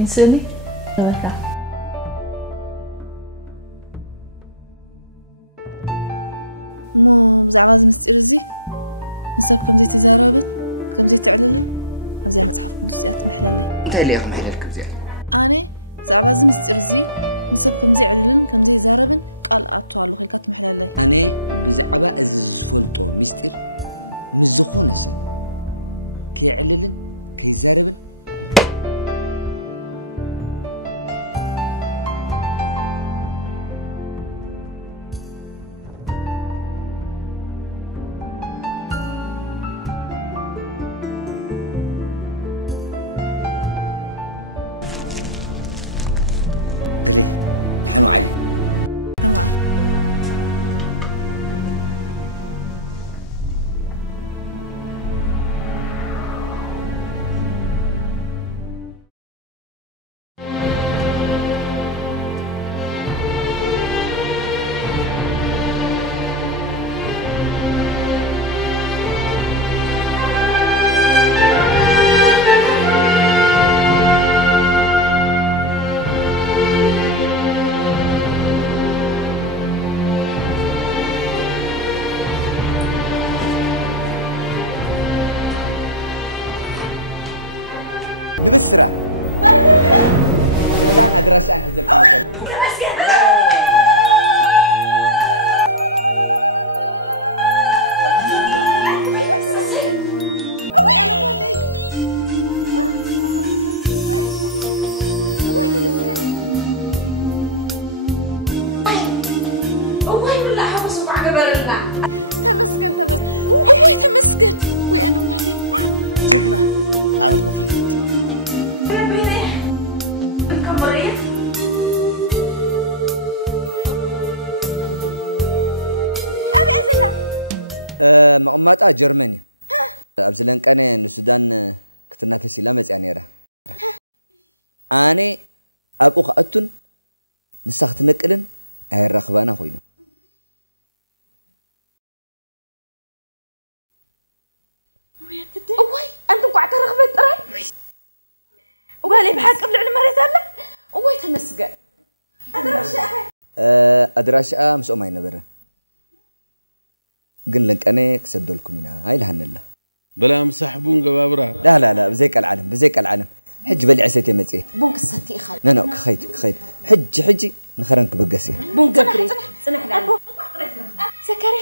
كنسلي تبكى مو بزعبا زمستير زي نسب كم زي تزاربت كم زي تعللن أبزي مصحف قدسيات محللي انت اللي محللك بزي أنا بزعبا زمستير زي نسب كم زي عللن كم زي زاربن قال أطوالو خلقات محللي أنا بزعبا أزز فلطو مستير مزخون سن كي عللن كي زاربن ليه؟ حنو علي حنو علي نبسرة لا أدرس عن هذا المكان تمسكن وأنا وحدي جبنا على الكفر مقمطة جرمانيا أبزلن كان السودان كتنافس إلى مزعنيرة أنا أبو خاتون نسخت نقلن هاي الرخبانة خوينو أوي أنتم قاعد ترغبت ترى وقالي بحق قبل المريض الله أوي تمسك أدراشة مش أمي نبرن قل لك أنا كسدولكم هنا هاي لهن الله بلا مسحبون قبابرة لا لا لا بزيك العالم حج بلي عسيتي متي بونك ستي خال لا كخيت حجي نخرنك بقسي بونك قبري سنح العالم سكري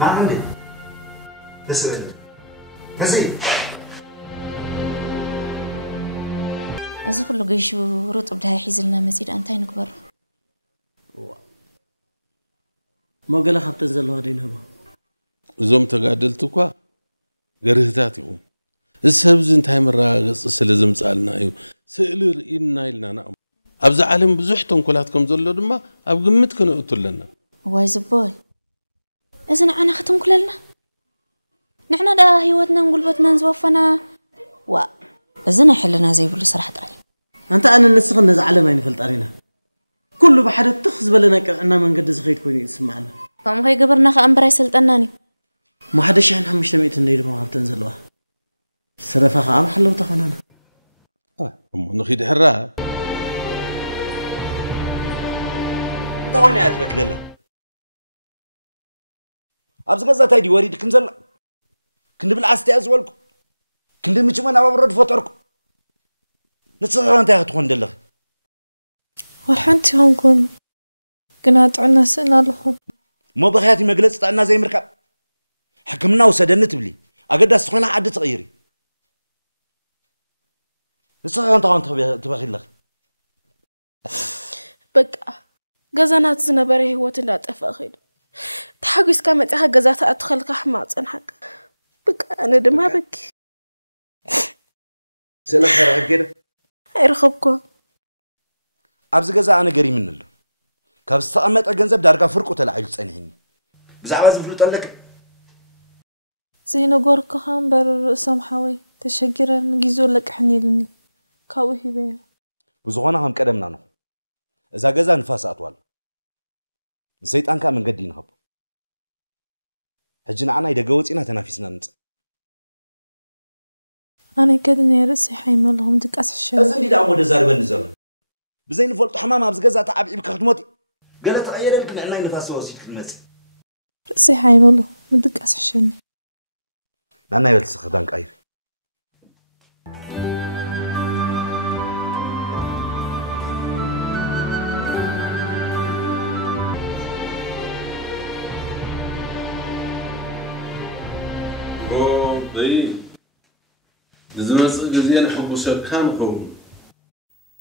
ما عندي بس أزو كله جيشو رطب ده حيزلنا مزيد أنتي نكبر ما قال خبت نزل هذين هبا زوم تقادلتكوا قرهتاتيهم السبز انتهي مرة قصة لازم سألنا أيو سئل رئينا إلنا نعم أبز عالم بزح تنكلاتكم زلوا دما أبقمتكم قلتلنا واي زبوي إذن أنا ختم كلنا نحنا دا هيوتنا نقولبتنا نزوفنا إذن يحلنا زي بلو صراحة علي أنت أنا نسخ نزعل ما ينفلت علينا كله بحد تخز بلنا كأننا من قد زغيت كوني يسمعنا قام غي قبرنا خأمبراي سلطناني ما حدا شيء عن مش تميت النيل ما بتنزلوا سرفا خام حلو تخنانا نخيد حراها انت وين قاعد بكلله ابز غزا تايدي وريد كنزل كند بالعستي ازولكم كند مجمن ابرد فطركم نتصغر انت تكون دلخ والحنتي هونكم قنات عنا سئنا لهم مو بخياتي مجلس طعنا زي مركب حكمنا وسدنت بلي اقد استخنا عد تغيري نتصغر انت تبغي لك بقى غزانات زنبره هيوت እንዳጠፋ ኸይድ ተሐጉስ ከመጽሐ ገዛታ አትخلك حماصن حق بقى انا دما بك سلخر اجل አይርኸብኮ ابز غزا انا ገሪ ምንለ ካብ ዝተቀመጠ ገንዘብ ዳርጋ ፍርቁ ተላዕሉ ጸንህኒ ብዛዕባ ዝፍልጠለክ زينو غورك خامبر سمحوي تشجرن غيزو لقحنيلني كاو هيبه بزغونه هم قدمنا ነው እዛ ገዛ ንፋስ አጥዋል ሰይጣን ካ መንገድ ይንኸብ ሕጅና አና ይደገወጪና ተናፊስና ንጽ انا كدني راسي حيملهم دقاس الشام እዚ እንዲ ዳሞ ደዛርበን ዘለ بزين فولت حمام ابز غزا تعب يبك خدمتي قالت غيرلك نعنا نفاس وسيت كنمص راسي حيملو مدقاس الشام نانا يلص خدان قاير زمس غزيان حبو سكان هو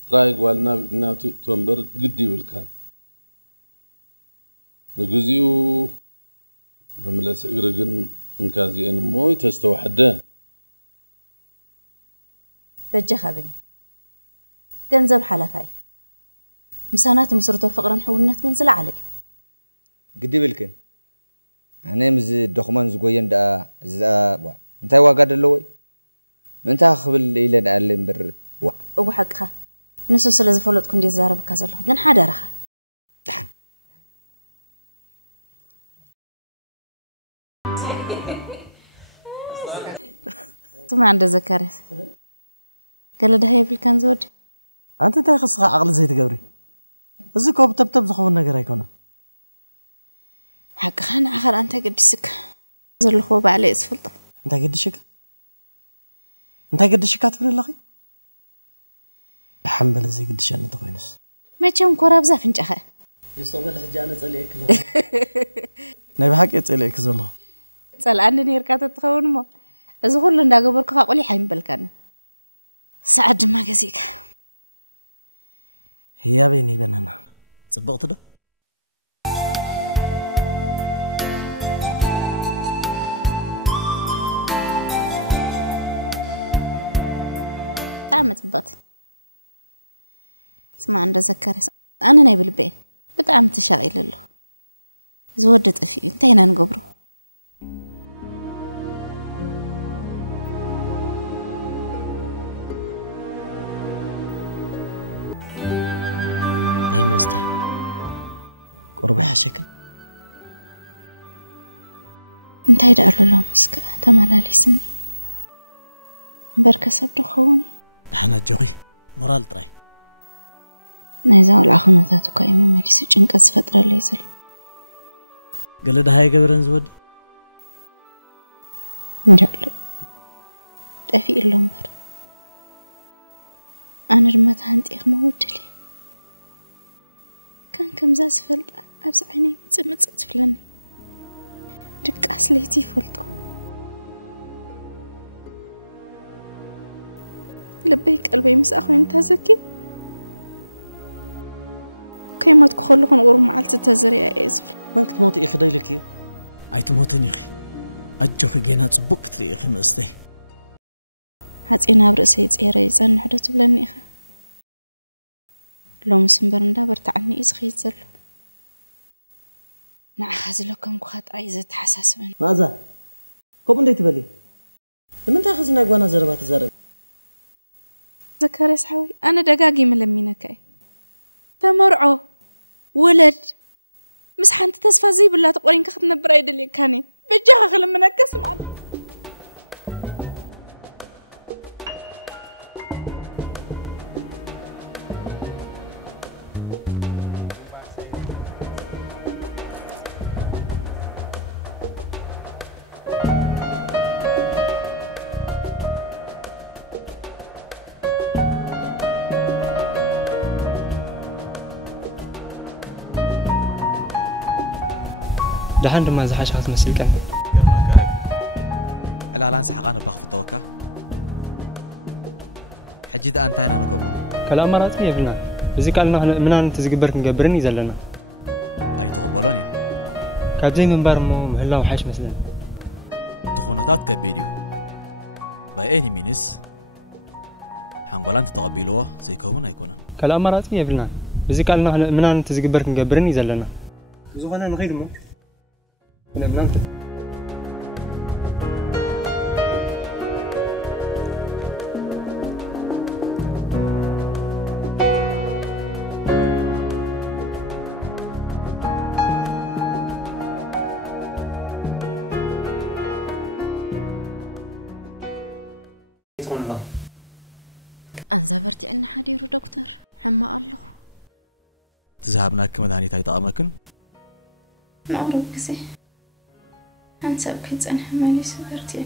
تراي قالنا بناتو تنبر قدي بالكان نغزيو مملس اغرغن انكازيان موي تستوحده بجخبي ገንዘብ حلفاي مسانات مسرتو فقرن حونت ገንዘል علي قدي بالكن انا مز دخمان زغوين دا انتي واغا دلوي منتا خبل الى دالين بر او حقها نسو سلاز فلوتكم دي زاربك زلو ግን حدرخه سمع عند زكريا قال ده هيبل كان زود انت تاخص عقل زي تقبري ازي كوب تبتب زخون ነገር አይኮነ حق خان اخر انت قدسك زلخو بعلي اسفلط انت قدشك تفري لخي حنبل زي قدش انا تخوينس ما تشم كوراب زافنجخه يصبل حجانه صليك له نبي حق يصليك زلو صلان نيركا تتخون مو እዚ ሁሉ እንዳገበርኩ ካቆሊ ሓይምበልካን ሰዓት ድማ ገዚክ هيا بيني بننا صبغت ده تعمت بط اسمع عند ذكر انا ناي بالبي بطعم تشاغيل له زود طفي انتينا نقبرو مستي قرب حشكن انتي دقلو لهم مسك تمالالي سني بركة سبدو خوني نحنا جوغي مرال طراي نايزاو العخوناتاتو كايمة ماليسو جنكس فترة ليسل قال ده هاي قبرن زود نجعلو تافي اللومبر انا رمات هانتي اخمودلي كان كم زاز فلط أبز عيني متسمت تفلني دك أصليتي فلطو لبيك قلبي مس أخوين تازكي كيما تخلقون ورم معلت تزري أيزف من كتموتي إخي دايلكي أي تموتني إخي أجوخي جينا تبوك تري إخي مستي هاتينا برأسي تيري زن حدو تبلني إخي لو مسنبر ندابر تعني إزخيت زلو نعخذ لكم كخات عايزة حساسبن ماذا؟ كم من تبلي؟ لمن تأخذنا قوانا زربات زرب؟ زكريا حوي أنا دقاقي ملمينك تمرعو ولد مس حنت تسفى زي بالله تقولين كخدنا برايد اللي كاني بجاها خلم من القسم على دحين ما زحش خاص مسلكن لا لا انسى حقانا باخذ التوكا حجي انت انا نقبله كلام مرات مية بنا بزي قالنا منان تزقبرك نقبرني زلنا اي تقبلوني كابزين من برمو مهلا وحش مثلا تخونتات كبيديو باي اني مينس حنقولان تتقبلوه زي كون يكون كلام مرات مية بنا بزي قالنا منان تزقبرك نقبرني زلنا زغنا نغير مو من منان أنزبرتي أن حديرو دكتور حما الله تذهبنا كمداني تاي طعمكن معروف كسي أنسب كنت أنا حمالي سبرتي أني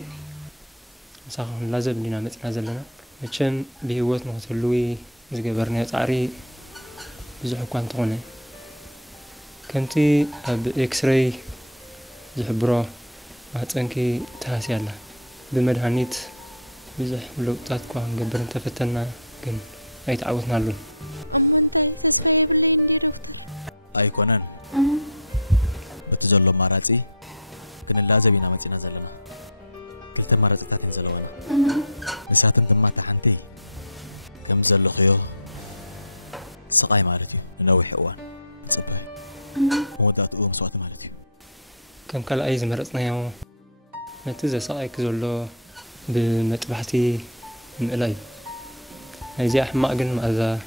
صح لازم لنا متنا زلنا مشان بهوت نقتلوي زقبرني تعري بزح كان تغني كنتي اب اكس راي زحبرو ماتنكي تاسي الله بمدهانيت بزح لوطات كان قبر تفتنا كن اي تعودنا له أمونتاي تسفاي بالله اندي دكتور ايكونن بتزلو ماراتي كن لازبينا متنا زلنا كلتا ماراتاتين زلوانا نساتن دما تحنتي كم زلو خيو سقاي مالتي نوح اوان تصباي مودات او مسوات مالتي كم كل اي زمرصنا يا نتزا سقاي كزلو بمطبحتي مقلاي هيزي احمق جن ماذا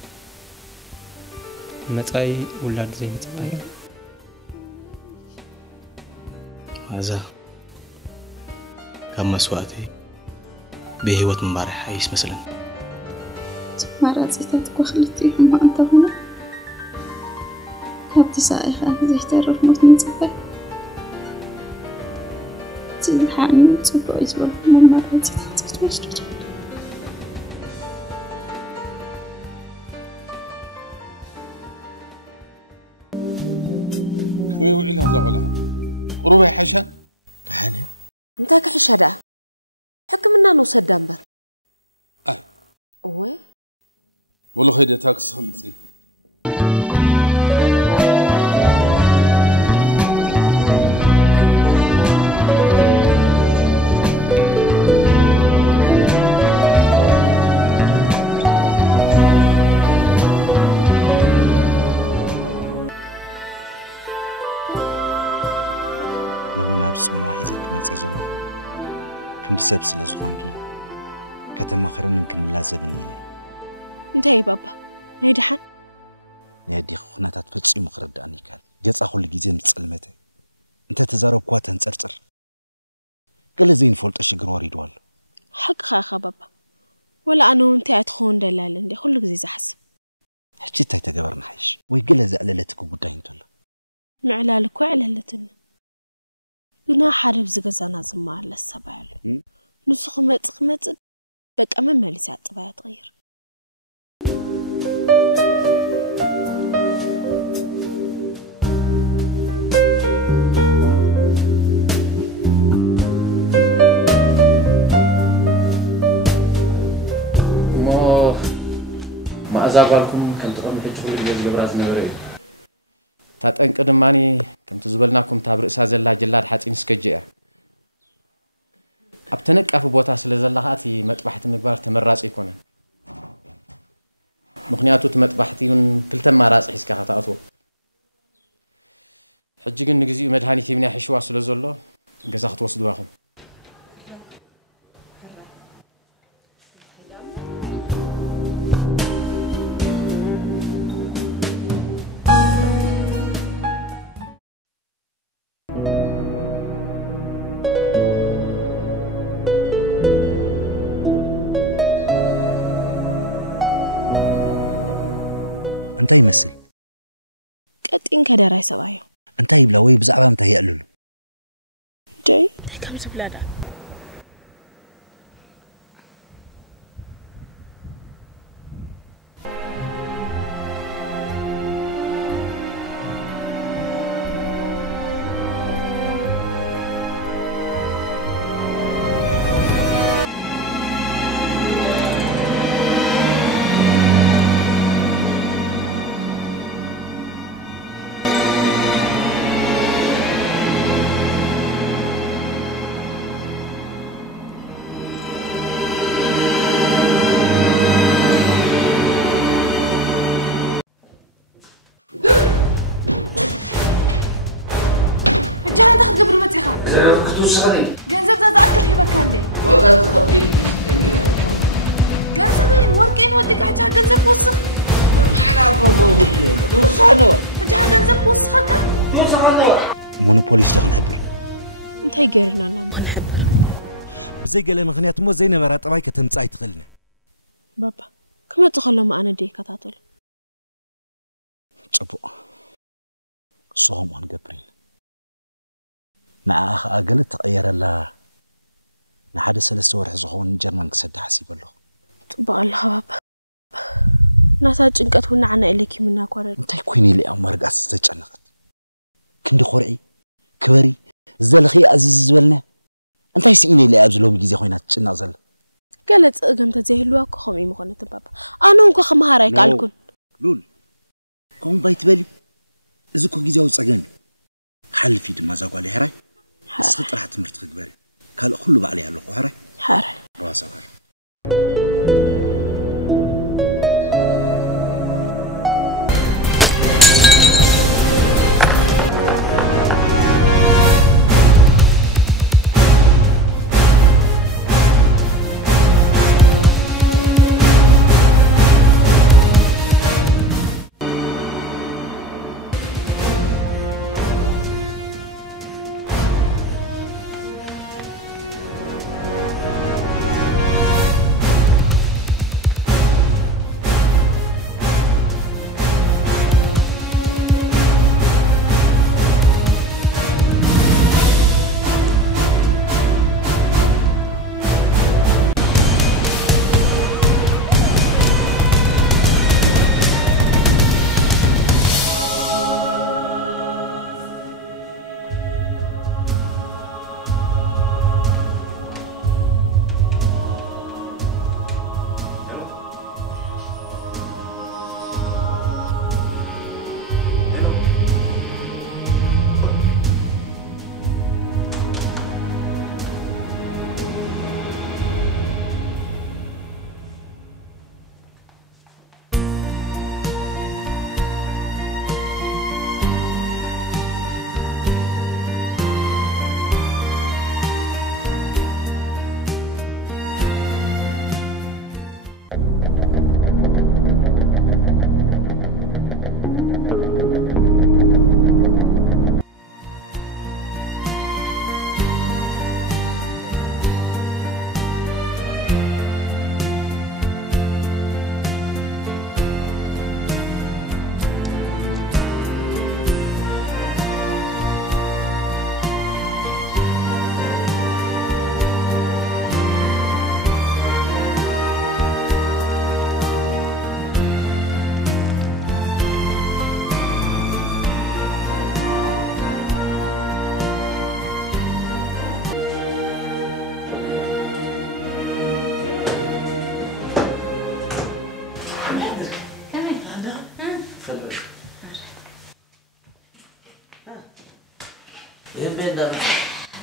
متاي ولاد زي متاي هذا كم مسواتي بهوت مبارح عيش مثلا مرات زيتك وخلتي ما أنت هنا كابتي سائخة زي تعرف موت من صباح تزيد حامي تصبح أسبوع ما مرات زيتك وشتوش كم يوعي لها زغلها قروبها حشا تحاني انتاك حشا دا حكمنا نوصد دنبر وي والله خيدي تاكس خمسي لو نابس مواعيزك متزلو كنت سبس لزخوانكي كتما خرن كن لازبني لي انتي بابا نيدحان نيدي خناتات فصي مخرداني كال جصا كل غيزه مصلمته انت تزارب كوا تنصرصر قال زين فولط شجر وريدوال حق خاخا بابا ولا انا انت اتخون دلال اندي كل غيزه زحسب حجي تاي تجبرنا حيش وي قال زعللتك غداي انتل معلالك وعللتن بنا حرب زغزانا زما لسبال نسخ مص بقى مملس اطبا تغير ما ازاغالكم كنت تقوم تجول بالجبراز نبري تاطنق دماني كنت زبلناكم تابرئسا زلا جلاد حصين سكجئ ابتنقف بوتا سلازلاخاتي مطبحت مغبار تمراص يكونن ምክንያቱ ትመጥባሕቲውን ክልተ ማራጽ ሒዝካ ከተኣትዎ ሕጂ ግን ንግዚኡ መድሃኒት ይብና ሕሽዋ ስለ ዘሎ ገዛ ክትወስድዋ ኢኹም أنت يمثل قطين كدراي سبايو أنت يبلا وي بزعبا أنت يقللو جاي كم زبلادا ገንዘብ ተዛክል ይበካንዴ ወጋት ተቀቢል ገንዘብን ወርቄን ወዲቅ አጃ ገንዘብ ወስኽ معنا فوق توصلوا አጃ ገንዘብ ወስኸካ توصلوا مونوبوليس دخل حبر እንታይ ገርና ላ ማን حبر بزي قال مخنيات مو زي نبرا طباي كتمصاي تخلنا بابا كما تخلم انا دي كتاتل صبو صوم وان قبرين نأخ أقلت تغير الله نحد سلسة ورح زخون جرمان كسد حسيب الله طبق الله بابا ناسا جنقت هنا عنا إليكي منا كورد انت يكويني لي أمر قاس تجنقت كم دي خورعي كبري زلخي أزز زبلنا انت يسئيني لي أبزلوم جيزي خوينا تجنق زل قالت أقمت زيهلوا كخمي مخونة بابا أنا هنكو خمهاري قالكن لول كون بايت بالي إذا كو جيزي وصغن حل في دما زاقوا لي هراي سخط راح تمرت كبري قال كله بعليها له هراي هراي راسه قال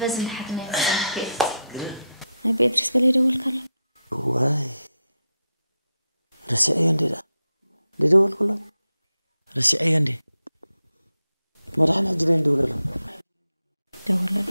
بس لحقنا يا بيدرس قال يدور كله واي رسعي عندي لا دول كلهم رسعي عندي ما راح نعجلين دول لهم دولة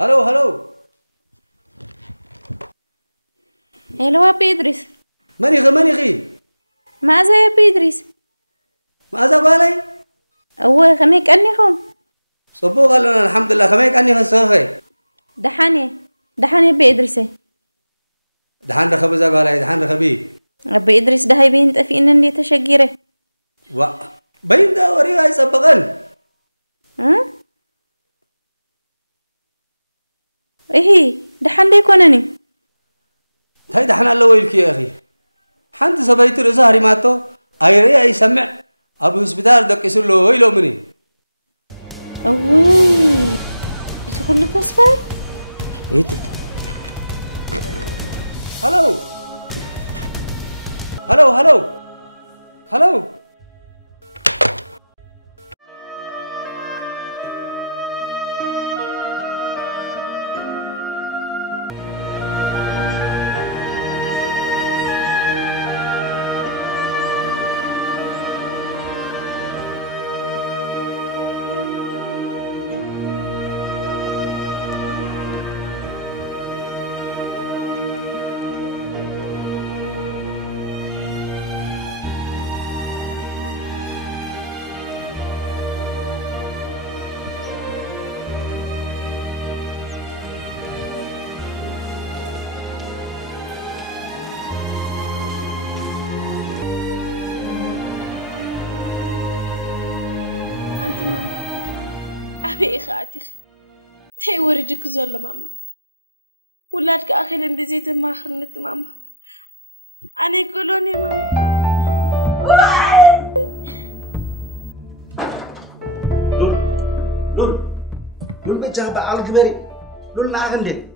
هلو هلو أبي إدريس ماني غي ماذا يا أبي إدريس ماذا بالي هو خميك أنيهم صبو قالوا الحمد لله خميك أني خسوفي دحاني أبي إدريس دحان رخب زا بالي دحان رخبي أبي إدريس ده هاي بين تفي إنني تشجيره بين ده وريها يسبقن إيه دحان ده يكونني هاي دحان الله ويلك يا أخي حنت سبيت رزاري ماتو أيري أي سمع أبو هسبتال دك يسلو ويلو مني أوي يسخل تسباي إيه هلو أبي إخاتي تي وردك زول ماما ولادك أخيرا اللي زيت ما خرنت ماما أنا يقولوني ماما لول بجاه بعال كبري لول ناقن دي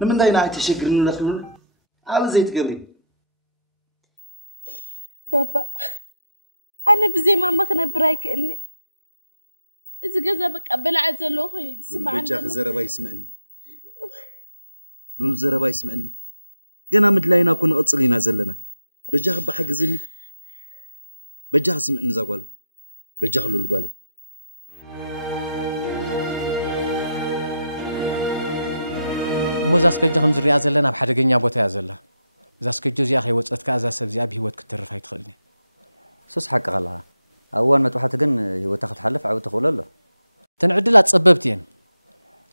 لمن داينا تشكرن لك لول عال زيت قبري بابا أنا بزي ما خنبرايك إني إذا جزا بقبل عزلوه يسمعني بجاه زربا يسمعني لول زربا يسمعني جنا مدلاينا كنا أصلينا زلنا بجاه بحق زني بجاه سمعني زقالي بجاه لول قالي موزاس كجهم زريعة زلنا بحدقين يابوتا يا زلا زاس كجوز يا أخي وصلت كأزا سبزي أبي هوت كترف هاي تخلني سوس حق غلها أول ما تروح تجن هو تاخد حلف عاود تقول له تنعدلات صببتين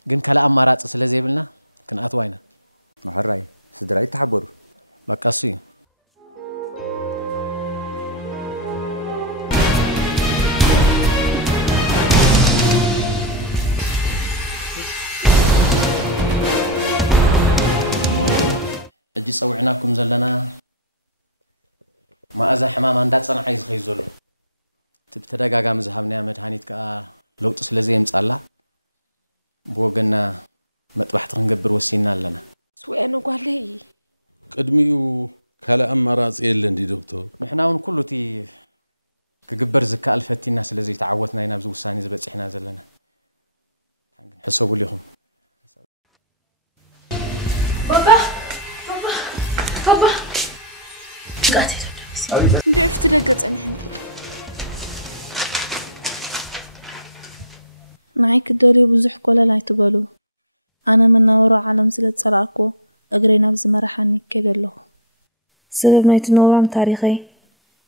جن كلا أمارات سلزي بلنا كن أتوينا محراي سدراي تحبروا بقصي أجي صوعناكم زلنا ما أزا حمام عندات صنع عايز خيزولو تبتدقاقا مزهبنا مدهانيت كا لو تسلزي مصالا بوغنا مطبحت نقبر وسينا لنا سوينا قالي قدميو كلا أمراض يلن دي دكتور نحناون كله تي كقبر زكاة الفتينا سلزي تعوتنا هنا بزو ساني زبط إحنا زلنا حسبوا ليهم بابا قاتل ضعفت لقطني نعيك الدولي بزح كولا لا يتبالو أنا من نورا عالم سلة صلاكو أقري نبز مرحاني كده له سبب نايت نورام تاريخي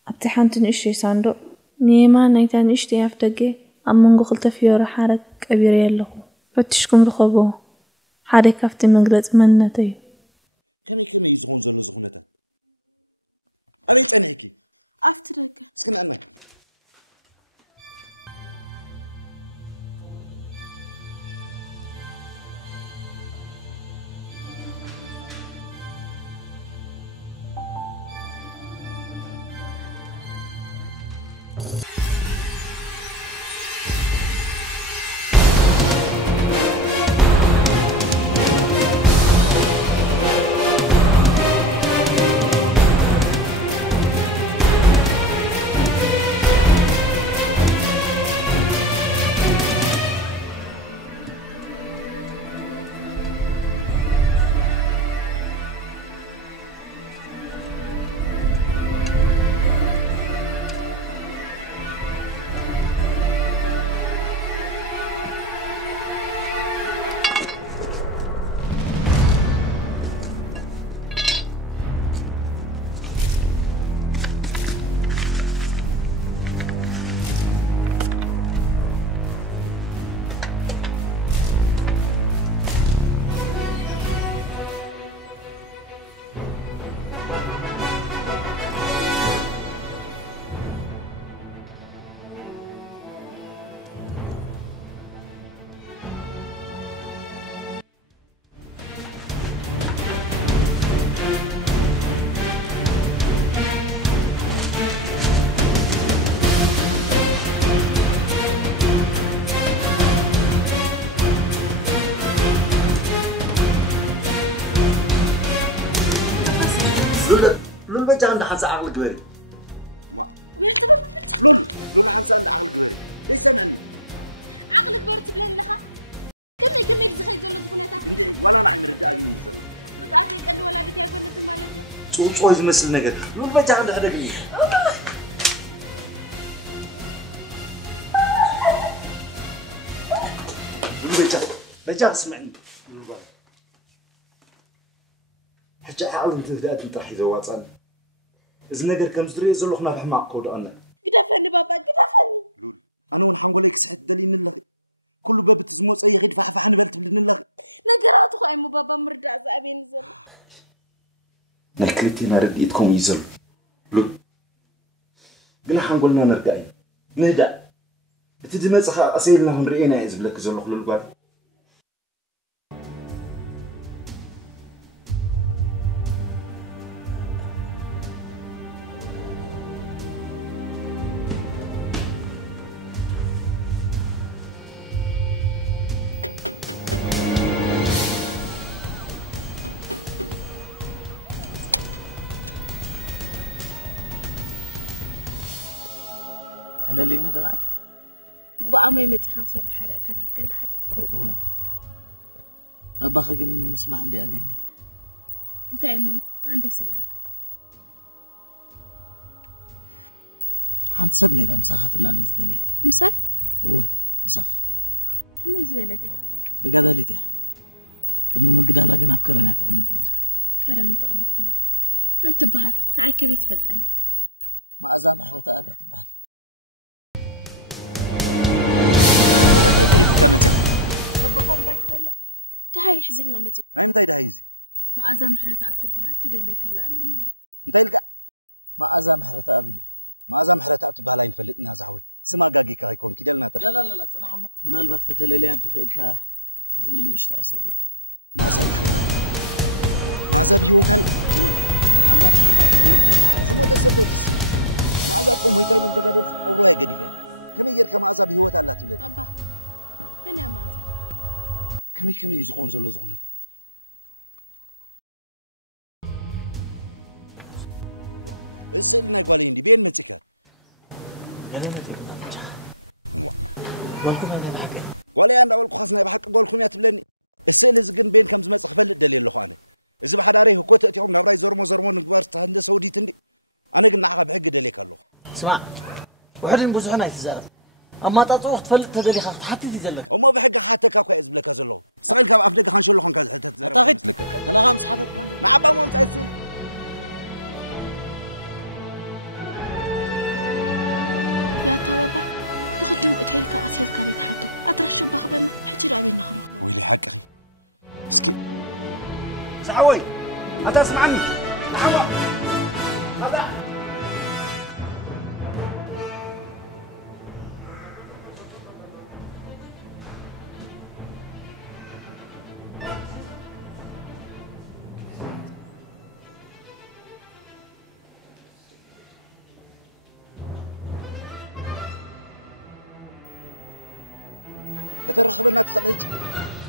ابتحان تنشي ساندو نيما نايتان اشتي يفتقي أمنغو خلت فيورا حارك كبير يلهو فتشكم رخبو حارك كفتي مقلت منتي كمي يزغون زلو زغونتا أنا يتعنيكي أفترك سكن أنا بيجا عند حنسا عقل قبري ما ويعتبر لول حنسا عند عقل قبري ليش سمعني عقل كبير تبلن لها كمي تزخي زلو زغونتا اندي ولا انا عمر رجع اجي زلو رجعتي قد ولا ديتي اكونت مالتي صوص يمثل ነገር لول بيجا عند هدبي بيجا اسمعني حتى عقل انت بدات تطرح زواصان إذا نقدر كم زري زلوخنا بحماق كود أنا قدفني بابا قدفني لول أنا ونحنقولك سحت دليل نلغي كل باب تزموت أي غير فحن بلت بلن نلغي نقرات أخو أمو بابا مرد زابين زل نكرتي ما رديتكم يزل لول قلنا حنقولنا نرجعي نهدأ تدمج أصيلنا هنرينا إذا بلك زلوخ لول بعد تلالينا دلعي بقى يمتي 5 بحرق كانت كده حاجة هو بابا خجن نسمع عندي أبيني انت يموني عندي سمعك حنسبني رمساخات اللي لزدليت مساي هو مساخي همي زبالتي تقادليتي كم مقدالا جنا بكرنا تقمت ميرا كرن تقمت ميرا انت بهال عايك بيت فلتن ما أزام حرة أبيت بهال كمتى باباكم بايت ولا دهاي حزلنا متى ما متى دهايزي ما أزام حرة أبتبهال تدلي كلا ولا متى يلقى ما أزام حرة أبيله ما أزام حرة أبتبهال ين فلتنا زعوي سما جاجي كهيكون كده لنا ترى لا تنحمو من البات كتللي أنت في الكاه زين يشتاق سلي ما أزام حرة ما أزام يوتال ما أزام حرة بيوتال سمو تسببس ما أزام قوم هيتاي لهم تقدر أوروه جدي فيها كم يجر كم أزام يوتال لا تبلد بابا من يا مازا كم يزغون زلو زغونتا السلنا يقولين دي بين متسكات قالي ما تبغى قولكم أنا بحكي ولا أنا أقول خاصنا بحق قولكم يا تبلني السل زقن بين كم زمان صخفل الدليل لخوانه إذا بحد عليه كوت أتيهم نبراي زرمو نكبر تهند سعودي تندي أنا قلنا عقب حق دليل كله اسمع وحدين بوزحنا يتزارب أما تطوخ تفلت تدري خاطر حتى تزلك وما بحق حتى كاكو إز بلك هذا سأل كم أفدك خان شلون كذا حتى تزارب أنا غامس حدك نعم ما متأثر يا بابا بخدم اوتيل كاسيل كاري تحطو ادرش بخبرنا حجر ابي نخرج ويلي حق اخي اسكي سعوي انت اسمعني سعوي هذا كترخبنا تخلج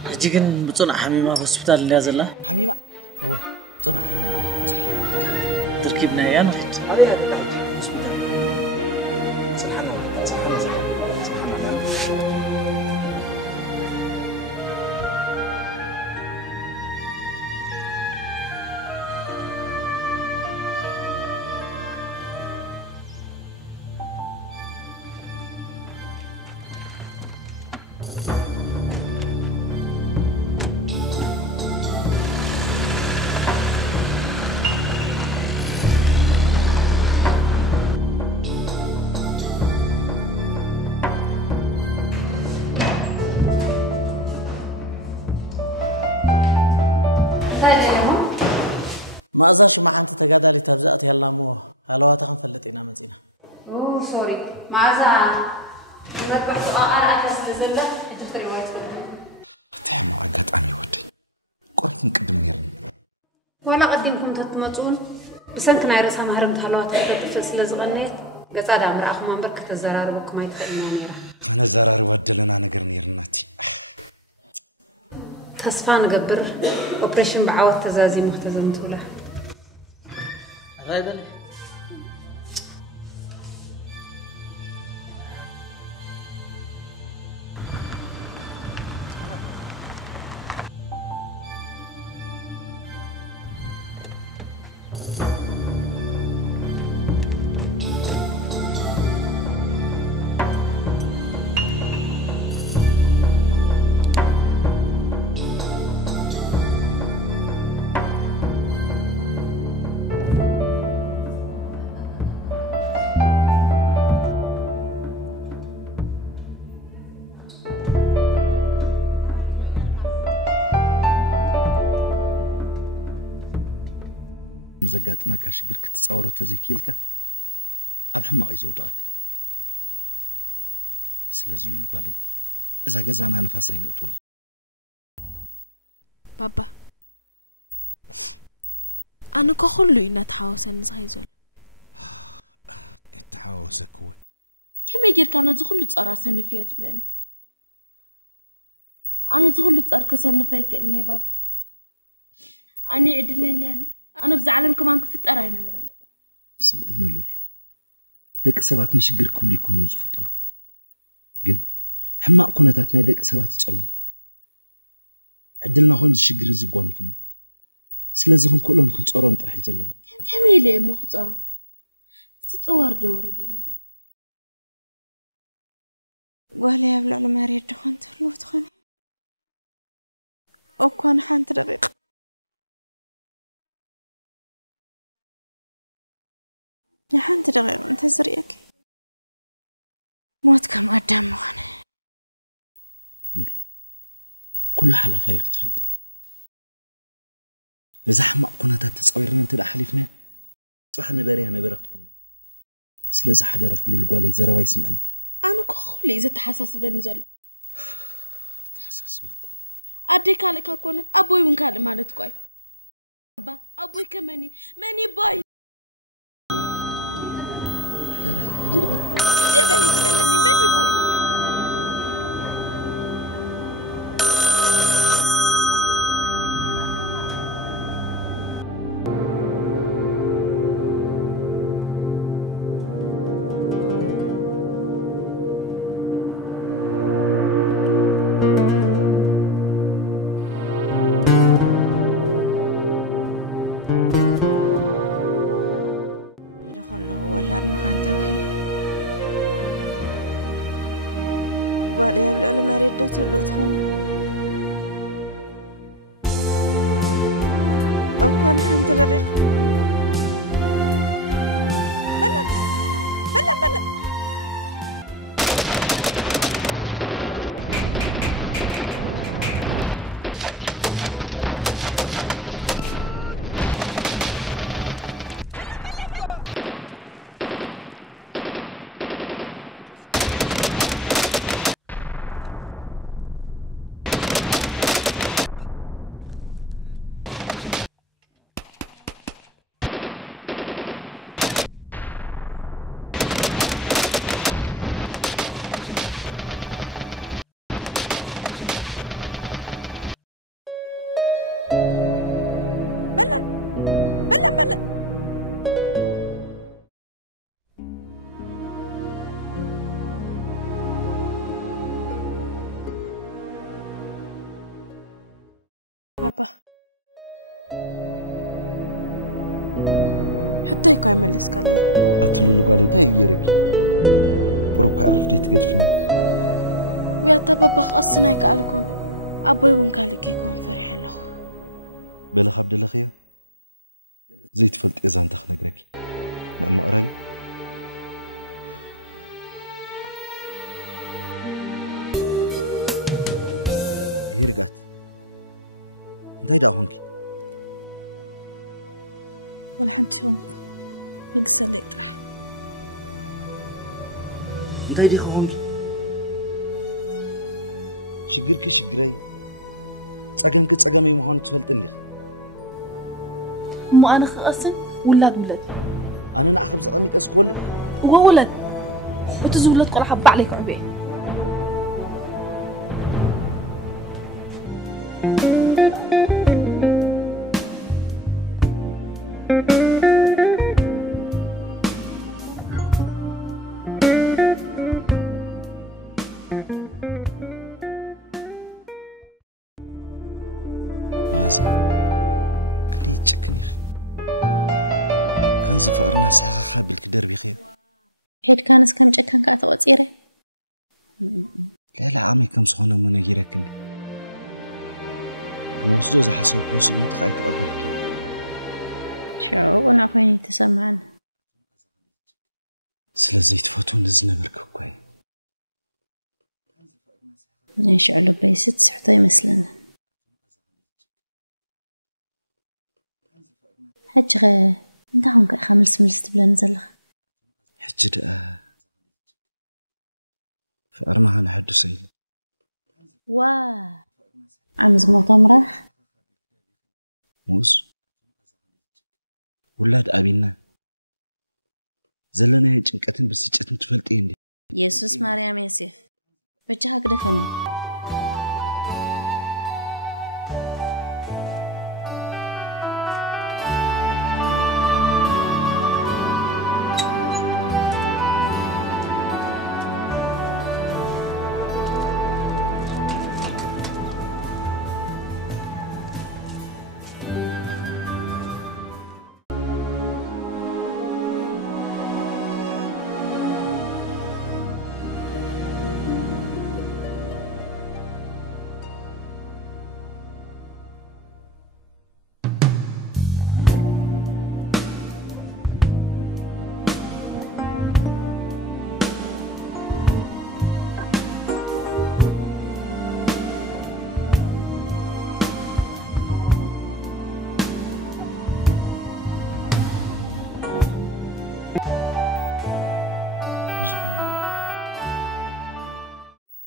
هجيكن بصنع حميمة في السبيطار اللي نازل له حميمة هو صنع حميمة تركبنا ايام عليها دلوقتي السبيطار سبحان الله سبحان الله ما أزاش مع أنت تقادلي تبزأت يلا مو هلواتها خنفلتينا مزينا اوه سوري معزة نذبح سؤال أكس لزلة حجرت رواية فلم تحمى عقات أمي ودي قلت نقدم نيرني ولا قدمكم تتمطون بسنكنا يرسها مهرم تهلوات تفتف سلزغنيت قصاد أمرأخ من بركة الزراربكم يتخيلنا نيرا أنا زرار ودلنا نقر نيرناتي تصفى نقبر أوبريشن بعوض تزازي مختزم تولى غايبة لي مزقات ما كاشجر كتصور تزكيلك أبحما يزودك سلازل القالي إذا جزانا نفسين أطول بابا أنا كخلو إن تحاوسن زغيزول تحاوسك هو كم يجير كانوا زخلو تصراسن فيها تبلني أنا زخلو تصركسن فيك إني بابا أنا عدلني يعني أنا بزعلم كمان كفت أراينا برا سمعنا لول دك سبات نشجر كل يكونوا زفتر جن حما كونتاتنا دك سبات يصلوا عدلنا هون الشجر زقواني فينا سلازهم كلهم كنت أرون طرح يزلنا كم يلي ما خد أرى تتصور جواري دنزل وهلا يا بلع لما ريد دخان تخلو تخاني أو كان حانت دقيقة يا حانت دقيقة أنت زريك موت كم قدام مخاني كل حلفة يختفلت إذا حما كونتات تصويرنا انت دا حليفنا صباح نباري أنا برختكم سلازا حدا رخلو القوالي زروا يسمعن أنا كخلي إذا تحساس بنزل تحساس بكو أدي كالك أكونت أبوي من كالي مالت كوي أبوي كماني ماني باي حدا رخلو دقبك جبلي تبلني ماني باي قال يا بالعلماء ردت له تخن أو كان حنت دقيقة بلن بابا حتى يكون يملس كالي أتلو لقالي تاي غيرك قرب كعرف دي تقدفني ويا بابا خاصنا يكالكون أبوي ونكالك يكون فرح له بلا خبد لخيا زي تفلت إذا أنت خنقرك نعم قرابي هي رجعت انتي دا هونكي ولا حنتي هونك لقصة اللي يطرح انتي دي هونكي شجرك شجري تساقمك تساقمي مهون تفلت اني مو أنا خاصن ولاد ولد أنا نأخذ زقمي تسكول هو ولد وتزولد قرحة بعليك عبيه مازن كلي تشكني كان زفقرنا ساعة خابل كدربي خير حيد كانس كم جكان كاتو أصيره لا لا عامي كم صغنا من غيرك اني الموسدو إذا حسوا كوسو بنت خايت قبلك شو أنا عفيني تسمعنا سلازي تفوتون نزنا بركوكاي ايش علو بيست سحطة يمثلنا حجغة انت هونك خامل سملست بلا نزلغ حجد فأرمها أنا حدو سيل واه عمز مؤتمرخ موز ولاد أبينا زلنا هيك انكتن بس يجتن تفلتين دي يسوس مريم يسيف بجها كده فني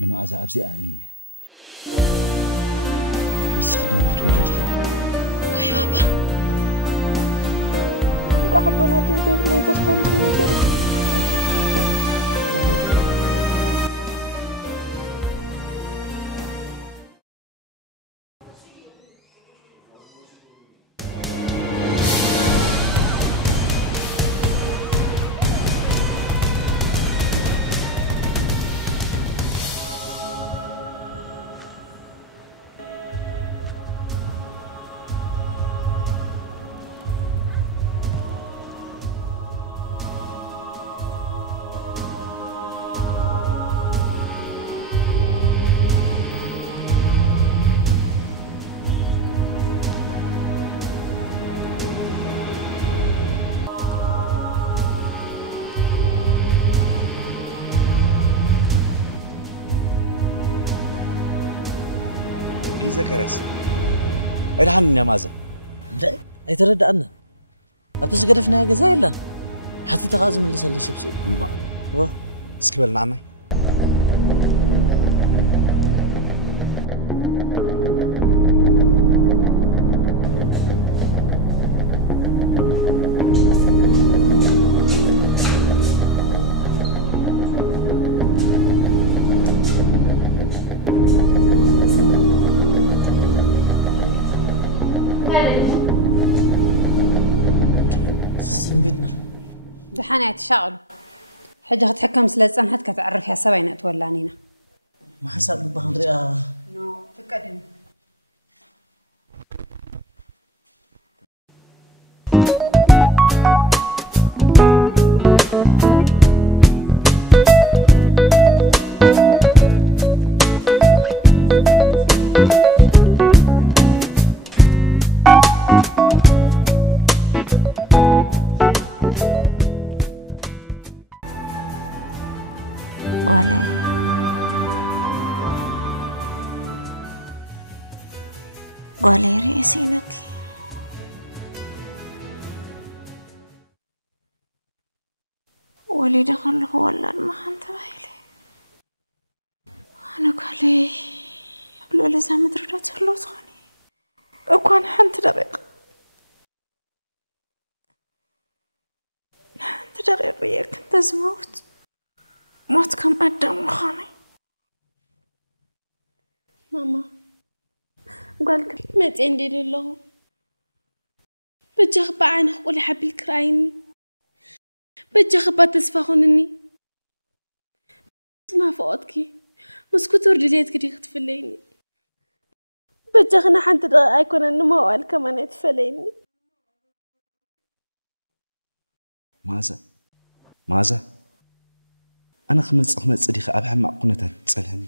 لما أزا أبزي آمينة يستخدم وقت ولدي وي بابا انت حبنا تنزل لي زختم كمية زكرياس إلحن يا مازن لا يتردأنا أبتس قدفنا جزاء لنا حتى تغازم اللي صار لي شيء بسيط و سكبل نعمي دحاني تشغلوا حاجة هتحكم سلسان هات كتعرف يا سبعين تولانينا ما حسب ببهن رئة نو فكرني قولي رئيسينك ولي دخل ولا المخان تبايلي أنا قولي قبل لازم مدردات خلو تخاني أكوان حنت دقيقة حنت دقيقة وياك انت زموت موت كم قدام مخاني ماما قالك ما تعندي لله بجي خبا عينك قولي حبي كرايني بجي خبا تسفخونني تنافقتكي مسكوت ورديت كدي تفليني بجي خنا حنت ايكون انما قال كمان يتفليني ماذا انا خمص دي اب حماق كنتات تصلحني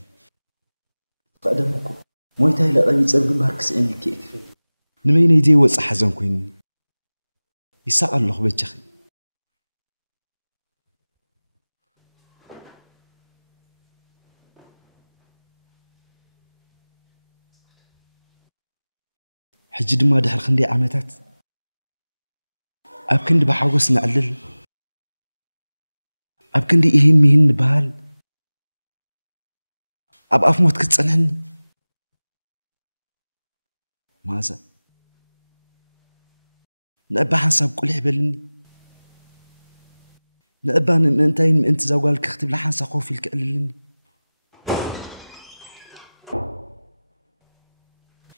قدمكم مويتاي لقبي صبغ ماركس انك يتفل نمين يدي وص حزن كوين يساق الله بجخي حجي دما دحر خندي عامتات اب كند بحاوس نعلل اب كندي إهين مهين نبال اب اف موت كتصنعني ماذا نأبا حنساب قولي حبلني نأبا منتين من انت زوال كختب لحنسا خوفي الكقللني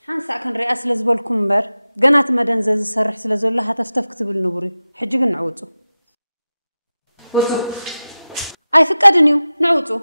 حنسا كان رئاس لزبولكم بر قنات مدن زي سرح سلازول لها تفتف كتب النبوري حجي نعوتو وصو اي فكادنيو نعوتو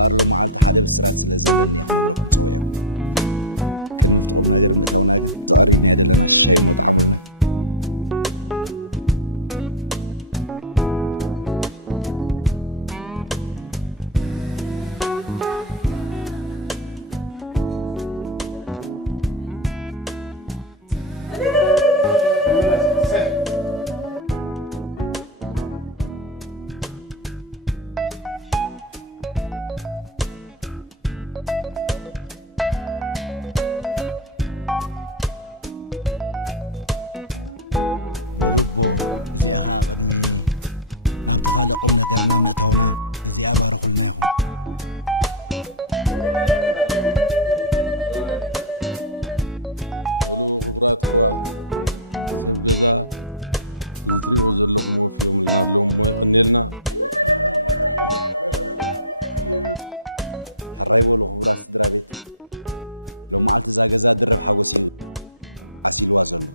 بارلو معالت حدا بسرات سلازلني خنغركم صويكم كن مفتقم ناجر متاونا كن زقريدنا يدلنا الشاي متعاملنا ولبو زي أخا قدمي نابتخالي قمنا قرنا متاونا زي أبارخلنا يخون ولو خبرات خوات سب جزا زتريو زلكم وفيهم لنا لهم ما يقنلنا حراي بولو خبرات سدرا بيت لو معلت زاغزا درب حوسي عسيلوا زلو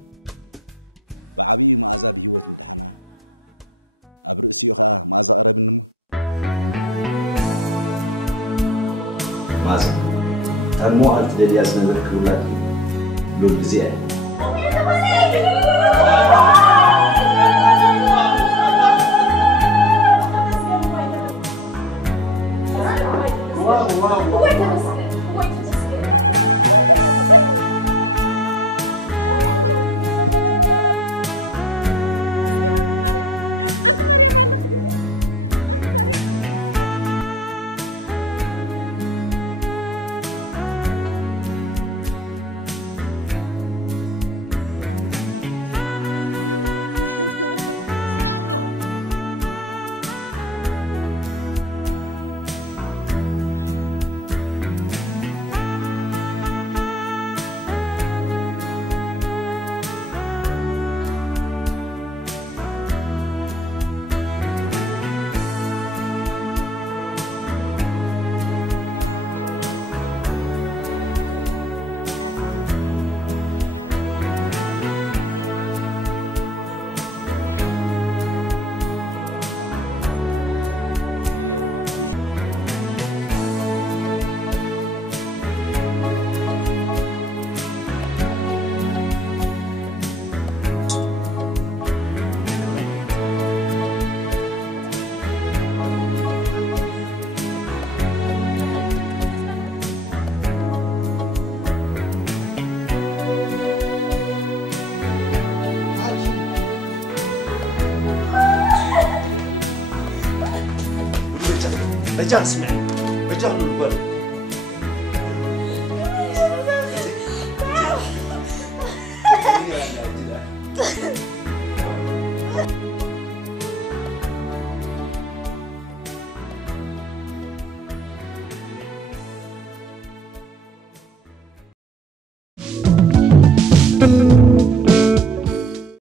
بعبي ما ازا بهيوت مدحنا ابرئسيو خا ما ازا قرب نمو مازا تنمو على تدلياس نبرك ولاد لول بزيادة أنت مريم على خير أنت مريم رجال اسمعني رجال نقول